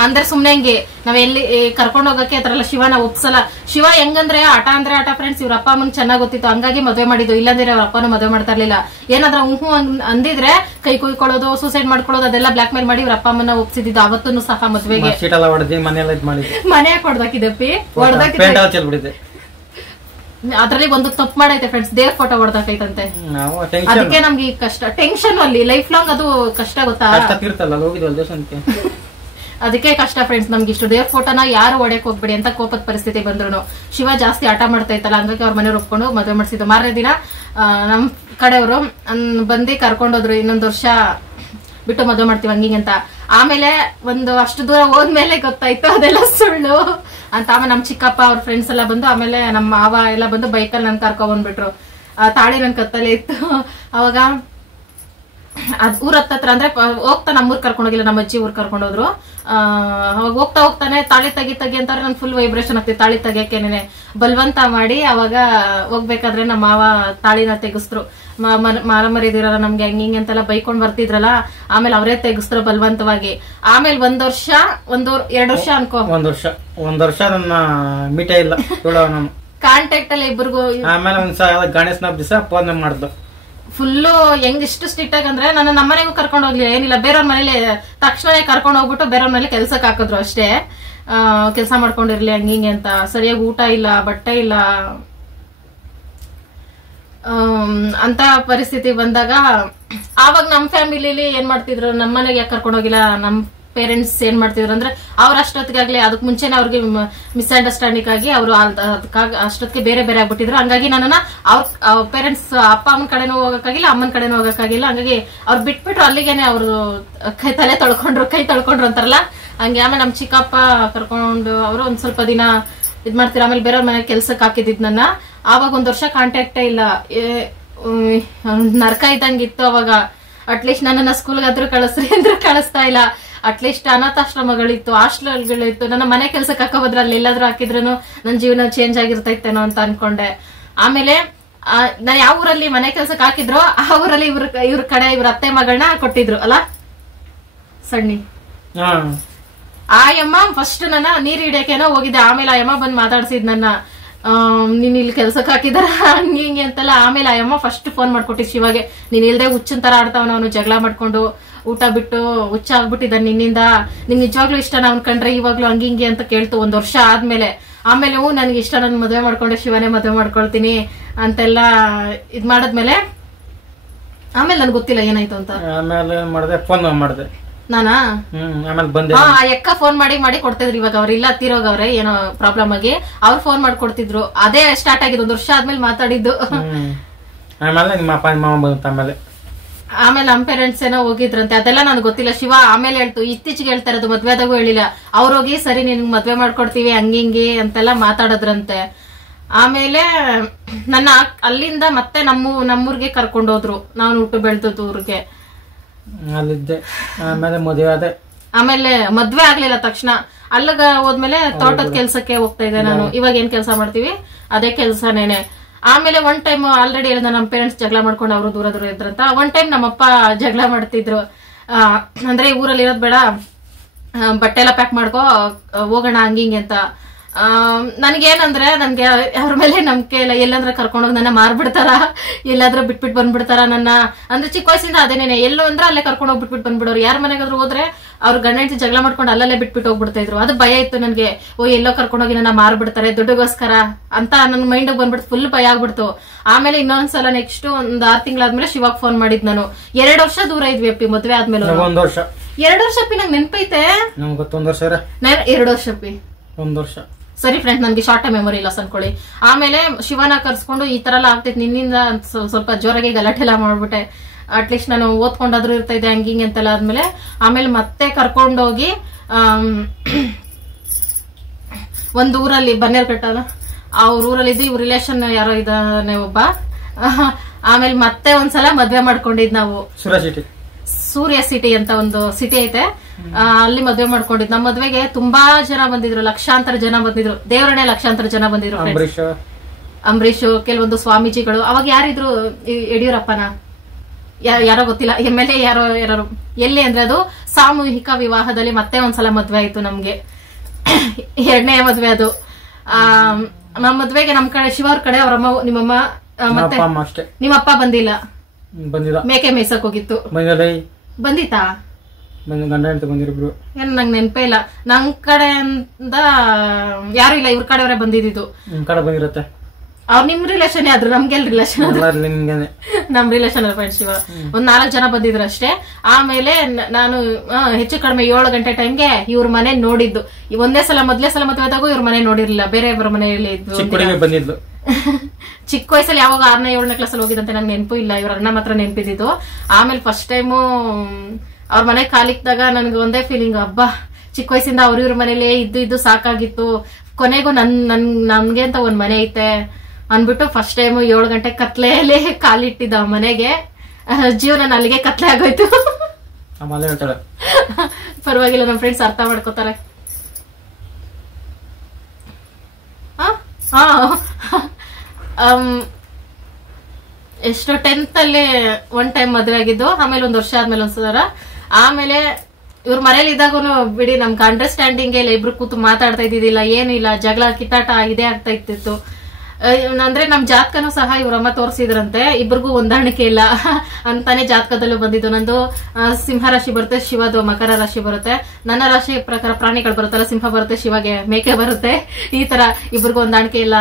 ಅಂದ್ರೆ ಸುಮ್ನೆ ಹಂಗೆ ನಾವ್ ಎಲ್ಲಿ ಕರ್ಕೊಂಡ್ ಹೋಗಕ್ಕೆ ಅದ್ರಲ್ಲ ಶಿವನ ಒಪ್ಸಲ್ಲ. ಶಿವ ಹೆಂಗಂದ್ರೆ ಆಟ ಅಂದ್ರೆ ಆಟ ಫ್ರೆಂಡ್ಸ್. ಇವ್ರ ಅಪ್ಪ ಅಮ್ಮಂಗ್ ಚೆನ್ನಾಗ್ ಗೊತ್ತಿತ್ತು, ಹಂಗಾಗಿ ಮದ್ವೆ ಮಾಡಿದ್ದು. ಇಲ್ಲಾಂದ್ರೆ ಅವ್ರ ಅಪ್ಪನ ಮದ್ವೆ ಮಾಡ್ತಾ ಇರ್ಲಿಲ್ಲ. ಏನಾದ್ರ ಹೂ ಅಂದಿದ್ರೆ ಕೈ ಕುಯ್ಕೊಳ್ಳೋದು, ಸೂಸೈಡ್ ಮಾಡ್ಕೊಳ್ಳೋದು ಅದೆಲ್ಲ ಬ್ಲಾಕ್ ಮೇಲ್ ಮಾಡಿ ಇವ್ರ ಅಪ್ಪ ಅಮ್ಮನ ಒಪ್ಸಿದ್ದು. ಅವತ್ತೂ ಸಹ ಮದ್ವೆಗೆ ಮನೆ ಹೊಡ್ದಾಕಿದಪ್ಪಿ, ಹೊಡ್ದಾಕಿದ್ದೆ. ಅದ್ರಲ್ಲಿ ಒಂದು ತಪ್ಪು ಮಾಡೈತೆ ಫ್ರೆಂಡ್ಸ್, ದೇವ್ರ ಫೋಟೋ ಹೊಡ್ದಾಕೈತಂತೆ. ಅದಕ್ಕೆ ನಮ್ಗೆ ಈ ಕಷ್ಟ, ಟೆನ್ಷನ್ ಅಲ್ಲಿ ಲೈಫ್ ಲಾಂಗ್ ಅದು ಕಷ್ಟ, ಗೊತ್ತಾ? ಅದಕ್ಕೆ ಕಷ್ಟ ಫ್ರೆಂಡ್ಸ್ ನಮ್ಗೆ. ಇಷ್ಟು ದೇವ್ರ ಫೋಟೋನ ಯಾರು ಹೊಡೆಯಕ್ ಹೋಗ್ಬೇಡಿ ಅಂತ ಕೋಪದ ಪರಿಸ್ಥಿತಿ ಬಂದ್ರು. ಶಿವ ಜಾಸ್ತಿ ಆಟ ಮಾಡ್ತಾ ಇತ್ತಲ್ಲ, ಹಂಗಾಗಿ ಅವ್ರ ಮನೆಯವ್ರು ಒಪ್ಕೊಂಡು ಮದುವೆ ಮಾಡಿಸಿದ್ದು. ಮಾರನೇ ದಿನ ನಮ್ ಕಡೆಯವರು ಬಂದು ಕರ್ಕೊಂಡೋದ್ರು, ಇನ್ನೊಂದ್ ವರ್ಷ ಬಿಟ್ಟು ಮದುವೆ ಮಾಡ್ತೀವಿ ಹಂಗಿಂಗ್ ಅಂತ. ಆಮೇಲೆ ಒಂದು ಅಷ್ಟು ದೂರ ಹೋದ್ಮೇಲೆ ಗೊತ್ತಾಯ್ತು ಅದೆಲ್ಲ ಸುಳ್ಳು ಅಂತ. ಆಮೇಲೆ ನಮ್ ಚಿಕ್ಕಪ್ಪ ಅವ್ರ ಫ್ರೆಂಡ್ಸ್ ಎಲ್ಲ ಬಂದು, ಆಮೇಲೆ ನಮ್ಮ ಮಾವ ಎಲ್ಲ ಬಂದು ಬೈಕಲ್ಲಿ ನನ್ ಕರ್ಕೊಂಡ್ ಬಂದ್ಬಿಟ್ರು. ತಾಳಿ ನನ್ ಕತ್ತಲೆ ಇತ್ತು. ಅವಾಗ ಊರ್ ಹತ್ತತ್ರ ಅಂದ್ರೆ ಹೋಗ್ತಾ ನಮ್ಮೂರ್ ಕರ್ಕೊಂಡೋಗಿಲ್ಲ, ನಮ್ಮ ಅಜ್ಜಿ ಊರ್ ಕರ್ಕೊಂಡೋದ್ರು. ಅವಾಗ ಹೋಗ್ತಾ ಹೋಗ್ತಾನೆ ತಾಳಿ ತೆಗಿ ಅಂತಾರೆ. ನನ್ ಫುಲ್ ವೈಬ್ರೇಷನ್ ಆಗ್ತಿತ್ತು ತಾಳಿ ತೆಗಿಯಕ್ಕೇನೆ. ಬಲ್ವಂತ ಮಾಡಿ ಅವಾಗ ಹೋಗ್ಬೇಕಾದ್ರೆ ನಮ್ಮ ಮಾವ ತಾಳಿನ ತೆಗಿಸ್ರು. ಮಾರಮರಿದಿರಲ್ಲ ನಮ್ಗೆ ಹಿಂಗೆ ಅಂತೆಲ್ಲ ಬೈಕೊಂಡ್ ಬರ್ತಿದ್ರಲ್ಲ, ಆಮೇಲೆ ಅವರೇ ತೆಗಿಸ್ರು ಬಲ್ವಂತವಾಗಿ. ಆಮೇಲೆ 1 ವರ್ಷ 2 ವರ್ಷ ಅನ್ಕೋ, 1 ವರ್ಷ ನನ್ನ ಮೀಟ ಇಲ್ಲ ಕಾಂಟ್ಯಾಕ್ಟ್ ಅಲ್ಲಿ ಇಬ್ಬರಿಗೂ. ಆಮೇಲೆ ಒಂದ್ಸಲ ಗಣೇಶನ ಹಬ್ಬ ದಿವಸ ಫೋನ್ ಮಾಡ್ದು. ಫುಲ್ಲು ಹೆಂಗ್ ಇಷ್ಟು ಸ್ಟ್ರಿಕ್ಟ್ ಆಗಿ ಅಂದ್ರೆ ನನ್ನ ನಮ್ಮನೆಗೂ ಕರ್ಕೊಂಡು ಹೋಗ್ಲಿಲ್ಲ, ಏನಿಲ್ಲ, ಬೇರೆಯವ್ರ ಮನೇಲಿ ತಕ್ಷಣ ಕರ್ಕೊಂಡು ಹೋಗ್ಬಿಟ್ಟು ಬೇರೆಯವ್ರ ಮೇಲೆ ಕೆಲ್ಸಕ್ಕೆ ಹಾಕಿದ್ರು ಅಷ್ಟೇ. ಕೆಲ್ಸ ಮಾಡ್ಕೊಂಡಿರ್ಲಿ ಹಂಗಿಂಗೆ ಅಂತ. ಸರಿಯಾಗಿ ಊಟ ಇಲ್ಲ, ಬಟ್ಟೆ ಇಲ್ಲ ಅಂತ ಪರಿಸ್ಥಿತಿ ಬಂದಾಗ ಆವಾಗ ನಮ್ ಫ್ಯಾಮಿಲಿಲಿ ಏನ್ ಮಾಡ್ತಿದ್ರು, ನಮ್ಮ ಮನೆಗೆ ಯಾಕೆ ಕರ್ಕೊಂಡು ಹೋಗಿಲ್ಲ, ನಮ್ ಪೇರೆಂಟ್ಸ್ ಏನ್ ಮಾಡ್ತಿದ್ರು ಅಂದ್ರೆ ಅವ್ರ ಅಷ್ಟೊತ್ತಿಗಾಗ್ಲಿ ಅದಕ್ ಮುಂಚೆನೆ ಅವ್ರಿಗೆ ಮಿಸ್ಅಂಡರ್ಸ್ಟ್ಯಾಂಡಿಂಗ್ ಆಗಿ ಅವರು ಅಷ್ಟೊತ್ತಿಗೆ ಬೇರೆ ಬೇರೆ ಆಗ್ಬಿಟ್ಟಿದ್ರು. ಹಂಗಾಗಿ ನನ್ನನ್ನ ಅವ್ರ ಪೇರೆಂಟ್ಸ್ ಅಪ್ಪ ಅಮ್ಮನ ಕಡೆನೂ ಹೋಗಕ್ಕಾಗಿಲ್ಲ, ಅಮ್ಮನ ಕಡೆನೂ ಹೋಗಕ್ಕಾಗಿಲ್ಲ. ಹಂಗಾಗಿ ಅವ್ರು ಬಿಟ್ಬಿಟ್ರು, ಅಲ್ಲಿಗೇನೆ ಅವ್ರು ತಲೆ ಕೈ ತೊಳ್ಕೊಂಡ್ರು ಅಂತಾರಲ್ಲ ಹಂಗೆ. ಆಮೇಲೆ ನಮ್ ಚಿಕ್ಕಪ್ಪ ಕರ್ಕೊಂಡು ಅವರು ಒಂದ್ ಸ್ವಲ್ಪ ದಿನ ಇದ್ ಮಾಡ್ತೀರ. ಆಮೇಲೆ ಬೇರೆಯವ್ರ ಮನೆ ಕೆಲ್ಸಕ್ಕೆ ಹಾಕಿದ್ ನನ್ನ. ಆವಾಗ 1 ವರ್ಷ ಕಾಂಟ್ಯಾಕ್ಟೇ ಇಲ್ಲ, ನರ್ಕ ಇದ್ದಂಗಿತ್ತು ಅವಾಗ. ಅಟ್ಲೀಸ್ಟ್ ನನ್ನನ್ನ ಸ್ಕೂಲ್ಗಾದ್ರೂ ಕಳಿಸ್ರಿ ಅಂದ್ರೆ ಕಳಿಸ್ತಾ ಇಲ್ಲ. ಅಟ್ಲೀಸ್ಟ್ ಅನಾಥಾಶ್ರಮಗಳಿತ್ತು, ಹಾಸ್ಟೆಲ್ಗಳಿತ್ತು. ನನ್ನ ಮನೆ ಕೆಲ್ಸಕ್ಕೆ ಹಾಕೋದ್ರೆ ಅಲ್ಲಿ ಎಲ್ಲಾದ್ರೂ ಹಾಕಿದ್ರು ನನ್ನ ಜೀವನ ಚೇಂಜ್ ಆಗಿರ್ತೈತೇನೋ ಅಂತ ಅನ್ಕೊಂಡೆ. ಆಮೇಲೆ ನಾ ಯಾವ ಊರಲ್ಲಿ ಮನೆ ಕೆಲ್ಸಕ್ಕೆ ಹಾಕಿದ್ರು ಆ ಊರಲ್ಲಿ ಇವ್ರ ಕಡೆ ಇವ್ರ ಅತ್ತೆ ಮಗಳನ್ನ ಕೊಟ್ಟಿದ್ರು ಅಲ್ಲ ಸಣ್ಣಿ. ಆಯಮ್ಮ ಫಸ್ಟ್ ನನ್ನ ನೀರ್ ಹಿಡಿಯಕೇನೋ ಹೋಗಿದ್ದೆ. ಆಮೇಲೆ ಆಯಮ್ಮ ಬಂದ್ ಮಾತಾಡ್ಸಿದ್ ನನ್ನ, ನೀನ್ ಇಲ್ಲಿ ಕೆಲ್ಸಕ್ಕೆ ಹಾಕಿದಾರ ಹಂಗೆ ಅಂತೆಲ್ಲ. ಆಮೇಲೆ ಆಯಮ್ಮ ಫಸ್ಟ್ ಫೋನ್ ಮಾಡ್ಕೊಟ್ಟಿದ್ ಶಿವಾಗೆ, ನೀನ್ ಇಲ್ದೆ ಹುಚ್ಚಿನ ತರ ಆಡ್ತಾವನ ಅವನು, ಜಗಳ ಮಾಡ್ಕೊಂಡು ಊಟ ಬಿಟ್ಟು ಹುಚ್ಚ ಆಗ್ಬಿಟ್ಟಿದ್ದಾನೆ ನಿನ್ನಿಂದ, ನಿಂಗ್ ನಿಜವಾಗ್ಲೂ ಇಷ್ಟ ನಾವ್ ಕಂಡ್ರೆ ಇವಾಗ್ಲೂ ಹಂಗಿಂಗೆ ಅಂತ ಕೇಳ್ತು 1 ವರ್ಷ ಆದ್ಮೇಲೆ. ಆಮೇಲೆ ನನ್ಗೆ ಇಷ್ಟ, ನನ್ ಮದ್ವೆ ಮಾಡ್ಕೊಂಡೆ, ಶಿವನೇ ಮದ್ವೆ ಮಾಡ್ಕೊಳ್ತೀನಿ ಅಂತೆಲ್ಲ ಇದ್ ಮಾಡದ್ಮೇಲೆ ಆಮೇಲೆ ನನ್ಗೆ ಗೊತ್ತಿಲ್ಲ ಏನಾಯ್ತು ಅಂತ. ಆಮೇಲೆ ಮಾಡಿದೆ, ಫೋನ್ ಮಾಡಿದೆ ನಾನಾ. ಆಮೇಲೆ ಬಂದೆ. ಅಕ್ಕ ಫೋನ್ ಮಾಡಿ ಕೊಡ್ತಿದ್ರು. ಇವಾಗ ಅವ್ರ ಇಲ್ಲ, ತೀರೋಗವ್ರೆ, ಏನೋ ಪ್ರಾಬ್ಲಮ್ ಆಗಿ ಅವ್ರು ಫೋನ್ ಮಾಡ್ಕೊಡ್ತಿದ್ರು. ಅದೇ ಸ್ಟಾರ್ಟ್ ಆಗಿದ್ದು 1 ವರ್ಷ ಆದ್ಮೇಲೆ ಮಾತಾಡಿದ್ದು. ಆಮೇಲೆ ನಿಮ್ಮ ಅಪ್ಪ ನಿಮ್ಮ ಅಮ್ಮ ಬಂತ. ಆಮೇಲೆ ನಮ್ ಪೇರೆಂಟ್ಸ್ ಏನೋ ಹೋಗಿದ್ರಂತೆ, ಅದೆಲ್ಲ ನನ್ಗೆ ಗೊತ್ತಿಲ್ಲ. ಶಿವ ಆಮೇಲೆ ಹೇಳ್ತು, ಇತ್ತೀಚೆಗೆ ಹೇಳ್ತಾ ಇರೋದು, ಮದ್ವೆ ಆದಾಗೂ ಹೇಳಿಲ್ಲ. ಅವ್ರೋಗಿ ಸರಿ ನಿನ್ಗೆ ಮದ್ವೆ ಮಾಡ್ಕೊಡ್ತೀವಿ ಹಂಗಿಂಗಿ ಅಂತೆಲ್ಲ ಮಾತಾಡದ್ರಂತೆ. ಆಮೇಲೆ ನನ್ನ ಅಲ್ಲಿಂದ ಮತ್ತೆ ನಮ್ಮೂರ್ಗೆ ಕರ್ಕೊಂಡೋದ್ರು, ನಾನು ಹುಟ್ಟು ಬೆಳ್ದದ್ದು ಊರಿಗೆ. ಆಮೇಲೆ ಮದುವೆ ಆದೆ. ಆಮೇಲೆ ಮದ್ವೆ ಆಗ್ಲಿಲ್ಲ ತಕ್ಷಣ ಅಲ್ಲಗ ಹೋದ್ಮೇಲೆ ತೋಟದ ಕೆಲ್ಸಕ್ಕೆ ಹೋಗ್ತಾ ಇದ್ದೆ ನಾನು. ಇವಾಗ ಏನ್ ಕೆಲಸ ಮಾಡ್ತೀವಿ ಅದೇ ಕೆಲ್ಸನೇನೆ. ಆಮೇಲೆ ಒನ್ ಟೈಮ್ ಆಲ್ರೆಡಿ ಹೇಳಿದ ನಮ್ ಪೇರೆಂಟ್ಸ್ ಜಗಳ ಮಾಡ್ಕೊಂಡು ಅವರು ದೂರ ಇದ್ರಂತ. ಒನ್ ಟೈಮ್ ನಮ್ಮಪ್ಪ ಜಗಳ ಮಾಡ್ತಿದ್ರು, ಅಂದ್ರೆ ಊರಲ್ಲಿ ಇರೋದ್ ಬೇಡ, ಬಟ್ಟೆ ಎಲ್ಲ ಪ್ಯಾಕ್ ಮಾಡ್ಕೋ ಹೋಗೋಣ ಹಂಗಿಂಗೆ ಅಂತ. ನನ್ಗೇನಂದ್ರೆ ನನ್ಗೆ ಅವ್ರ ಮೇಲೆ ನಂಬಿಕೆ ಇಲ್ಲ. ಎಲ್ಲಂದ್ರೆ ಕರ್ಕೊಂಡೋಗಿ ನನ್ನ ಮಾರ್ಬಿಡ್ತಾರ, ಎಲ್ಲಾದ್ರೂ ಬಿಟ್ಬಿಟ್ಟು ಬಂದ್ಬಿಡ್ತಾರ ನನ್ನ. ಅಂದ್ರೆ ಚಿಕ್ಕ ವಯಸ್ಸಿಂದ ಅದೇನೇನೆ, ಎಲ್ಲೋ ಅಂದ್ರೆ ಅಲ್ಲೇ ಕರ್ಕೊಂಡೋಗಿ ಬಿಟ್ಬಿಟ್ಟು ಬಂದ್ಬಿಡೋರು. ಯಾರ ಮನೆಗಾದ್ರೂ ಹೋದ್ರೆ ಅವ್ರು ಗಂಡ ಹೆಂಡತಿ ಜಗಳ ಮಾಡ್ಕೊಂಡು ಅಲ್ಲೇ ಬಿಟ್ಬಿಟ್ಟು ಹೋಗ್ಬಿಡ್ತಾ ಇದ್ರು. ಅದು ಭಯ ಇತ್ತು ನನ್ಗೆ, ಎಲ್ಲೋ ಕರ್ಕೊಂಡೋಗಿ ನನ್ನ ಮಾರ್ಬಿಡ್ತಾರೆ ದುಡ್ಡುಗೋಸ್ಕರ ಅಂತ ನನ್ ಮೈಂಡ್ ಬಂದ್ಬಿಟ್ಟು ಫುಲ್ ಭಯ ಆಗ್ಬಿಡ್ತು. ಆಮೇಲೆ ಇನ್ನೊಂದ್ಸಲ ನೆಕ್ಸ್ಟ್ 6 ತಿಂಗಳಾದ್ಮೇಲೆ ಶಿವಾಗ್ ಫೋನ್ ಮಾಡಿದ್ ನಾನು. 2 ವರ್ಷ ದೂರ ಇದ್ವಿ ಅಪ್ಪಿ ಮದ್ವೆ ಆದ್ಮೇಲೆ. 1 ವರ್ಷ 2 ವರ್ಷ ಅಪ್ಪಿ ನಂಗೆ ನೆನ್ಪೈತೆ. 1 ವರ್ಷ 2 ವರ್ಷ ಅಪ್ಪಿ 1 ವರ್ಷ. ಸರಿ ಫ್ರೆಂಡ್, ನನ್ಗೆ ಶಾರ್ಟ್ ಟೈಮ್ ಮೆಮೊರಿ ಇಲ್ಲ ಅನ್ಕೊಳ್ಳಿ. ಆಮೇಲೆ ಶಿವನ ಕರ್ಸ್ಕೊಂಡು ಈ ತರ ಎಲ್ಲ ಆಗ್ತೈತಿ ನಿನ್ನಿಂದ ಸ್ವಲ್ಪ ಜೋರಾಗಿ ಗಲಾಟೆ ಎಲ್ಲ ಮಾಡ್ಬಿಟ್ಟೆ. ಅಟ್ಲೀಸ್ಟ್ ನಾನು ಓದ್ಕೊಂಡಾದ್ರೂ ಇರ್ತಾ ಇದ್ದೆ ಹಂಗಿಂಗ್ ಅಂತೆಲ್ಲ ಆದ್ಮೇಲೆ. ಆಮೇಲೆ ಮತ್ತೆ ಕರ್ಕೊಂಡೋಗಿ ಒಂದ್ ಊರಲ್ಲಿ ಬನ್ನೇರ್ಘಟ್ಟ, ಅವ್ರ ಊರಲ್ಲಿ ಇವ್ರ ರಿಲೇಷನ್ ಯಾರೋ ಇದ್ದಾನೆ ಒಬ್ಬ. ಆಮೇಲೆ ಮತ್ತೆ ಒಂದ್ಸಲ ಮದ್ವೆ ಮಾಡ್ಕೊಂಡಿದ್ ನಾವು. ಸೂರ್ಯ ಸಿಟಿ ಅಂತ ಒಂದು ಸಿಟಿ ಐತೆ, ಅಲ್ಲಿ ಮದ್ವೆ ಮಾಡ್ಕೊಂಡಿದ್. ನಮ್ಮ ಮದ್ವೆಗೆ ತುಂಬಾ ಜನ ಬಂದಿದ್ರು, ಲಕ್ಷಾಂತರ ಜನ ಬಂದಿದ್ರು. ದೇವರನ್ನೇ ಲಕ್ಷಾಂತರ ಜನ ಬಂದಿದ್ರು. ಅಂಬರೀಶ್, ಕೆಲವೊಂದು ಸ್ವಾಮೀಜಿಗಳು. ಅವಾಗ ಯಾರಿದ್ರು, ಯಡಿಯೂರಪ್ಪನ ಯಾರೋ ಗೊತ್ತಿಲ್ಲ, MLA ಯಾರು. ಎಲ್ಲಿ ಅಂದ್ರೆ ಅದು ಸಾಮೂಹಿಕ ವಿವಾಹದಲ್ಲಿ ಮತ್ತೆ ಒಂದ್ಸಲ ಮದ್ವೆ ಆಯ್ತು ನಮ್ಗೆ. 2ನೇ ಮದ್ವೆ ಅದು. ನಮ್ಮ ಮದ್ವೆಗೆ ನಮ್ ಕಡೆ ಶಿವವ್ರ ಕಡೆ ಅವ್ರಮ್ಮ, ನಿಮ್ಮಮ್ಮ ಮತ್ತೆ ನಿಮ್ಮಪ್ಪ ಬಂದಿಲ್ಲ, ಮೇಕೆ ಮೇಯ್ಸಕ್ ಹೋಗಿತ್ತು. ಬಂದಿತ್ತಾ? ಬಂದಿದ್ರು. ಏನ್ ನಂಗೆ ನೆನಪೇ ಇಲ್ಲ. ನಮ್ ಕಡೆಯಿಂದ ಯಾರು ಇಲ್ಲ, ಇವ್ರ ಕಡೆಯವರೇ ಬಂದಿದ್ದು. ಅವ್ರು ನಿಮ್ ರಿಲೇಷನ್ ಆದ್ರು, ನಮ್ಗೆಲ್ ರಿಲೇಷನ್? ನಮ್ ರಿಲೇಷನ್ ಫ್ರೆಂಡ್ಸ್. ಇವಾಗ 4 ಜನ ಬಂದಿದ್ರು ಅಷ್ಟೇ. ಆಮೇಲೆ ನಾನು ಹೆಚ್ಚು ಕಡಿಮೆ 7 ಗಂಟೆ ಟೈಮ್ಗೆ ಇವ್ರ ಮನೆ ನೋಡಿದ್ದು. ಮೊದಲೇ ಸಲ ಮದ್ವೆ ಆದಾಗೂ ಇವ್ರ ಮನೆ ನೋಡಿರ್ಲಿಲ್ಲ, ಬೇರೆ ಇವ್ರ ಮನೆಯಲ್ಲಿ ಇದ್ದು. ಚಿಕ್ಕ ವಯಸ್ಸಲ್ಲಿ ಯಾವಾಗ 6ನೇ 7ನೇ ಕ್ಲಾಸಲ್ಲಿ ಹೋಗಿದಂತೆ ನಂಗೆ ನೆನಪು ಇಲ್ಲ. ಇವ್ರ ಅಣ್ಣ ಮಾತ್ರ ನೆನಪಿದ್ದು. ಆಮೇಲೆ ಫಸ್ಟ್ ಟೈಮು ಅವ್ರ ಮನೆ ಕಾಲಿಕ್ದಾಗ ನನ್ಗೆ ಒಂದೇ ಫೀಲಿಂಗ್, ಹಬ್ಬ ಚಿಕ್ಕ ವಯಸ್ಸಿಂದ ಇವ್ರ ಮನೇಲಿ ಇದ್ದು ಸಾಕಾಗಿತ್ತು. ಕೊನೆಗೂ ನನ್ಗೆ ಅಂತ ಒಂದ್ ಮನೆ ಐತೆ ಅನ್ಬಿಟ್ಟು ಫಸ್ಟ್ ಟೈಮ್ 7 ಗಂಟೆ ಕತ್ಲೆಯಲ್ಲಿ ಕಾಲಿಟ್ಟಿದ್ದ ಮನೆಗೆ. ಜೀವನ ಅಲ್ಲಿಗೆ ಕತ್ಲೆ ಆಗೋಯ್ತು. ಆಮೇಲೆ ಹೇಳ್ತಾಳೆ ಪರವಾಗಿಲ್ಲ, ನಮ್ಮ ಫ್ರೆಂಡ್ಸ್ ಅರ್ಥ ಮಾಡ್ಕೋತಾರೆ. ಎಷ್ಟು 10th ಅಲ್ಲಿ ಒನ್ ಟೈಮ್ ಮದ್ವೆ ಆಗಿದ್ದು, ಆಮೇಲೆ 1 ವರ್ಷ ಆದ್ಮೇಲೆ ಒಂದ್ಸಲ. ಆಮೇಲೆ ಇವ್ರ ಮನೇಲಿ ಇದ್ದಾಗೂ ಬಿಡಿ ನಮ್ಗೆ ಅಂಡರ್ಸ್ಟ್ಯಾಂಡಿಂಗ್ ಇಲ್ಲ, ಇಬ್ರು ಕೂತು ಮಾತಾಡ್ತಾ ಇದ್ದಿದ್ದಿಲ್ಲ, ಏನಿಲ್ಲ, ಜಗಳ ಕಿತ್ತಾಟ ಇದೇ ಆಗ್ತಾ ಇತ್ತಿತ್ತು. ಅಂದ್ರೆ ನಮ್ ಜಾತಕನೂ ಸಹ ಇವ್ರಮ್ಮ ತೋರಿಸಿದ್ರಂತೆ, ಇಬ್ರಿಗೂ ಹೊಂದಾಣಿಕೆ ಇಲ್ಲ ಅಂತಾನೆ ಜಾತಕದಲ್ಲೂ ಬಂದಿದ್ದು. ನಂದು ಸಿಂಹ ರಾಶಿ ಬರುತ್ತೆ, ಶಿವದು ಮಕರ ರಾಶಿ ಬರುತ್ತೆ. ನನ್ನ ರಾಶಿ ಪ್ರಕಾರ ಪ್ರಾಣಿಗಳು ಬರುತ್ತಲ್ಲ, ಸಿಂಹ ಬರುತ್ತೆ, ಶಿವಗೆ ಮೇಕೆ ಬರುತ್ತೆ. ಈ ತರ ಇಬ್ರಿಗೂ ಹೊಂದಾಣಿಕೆ ಇಲ್ಲ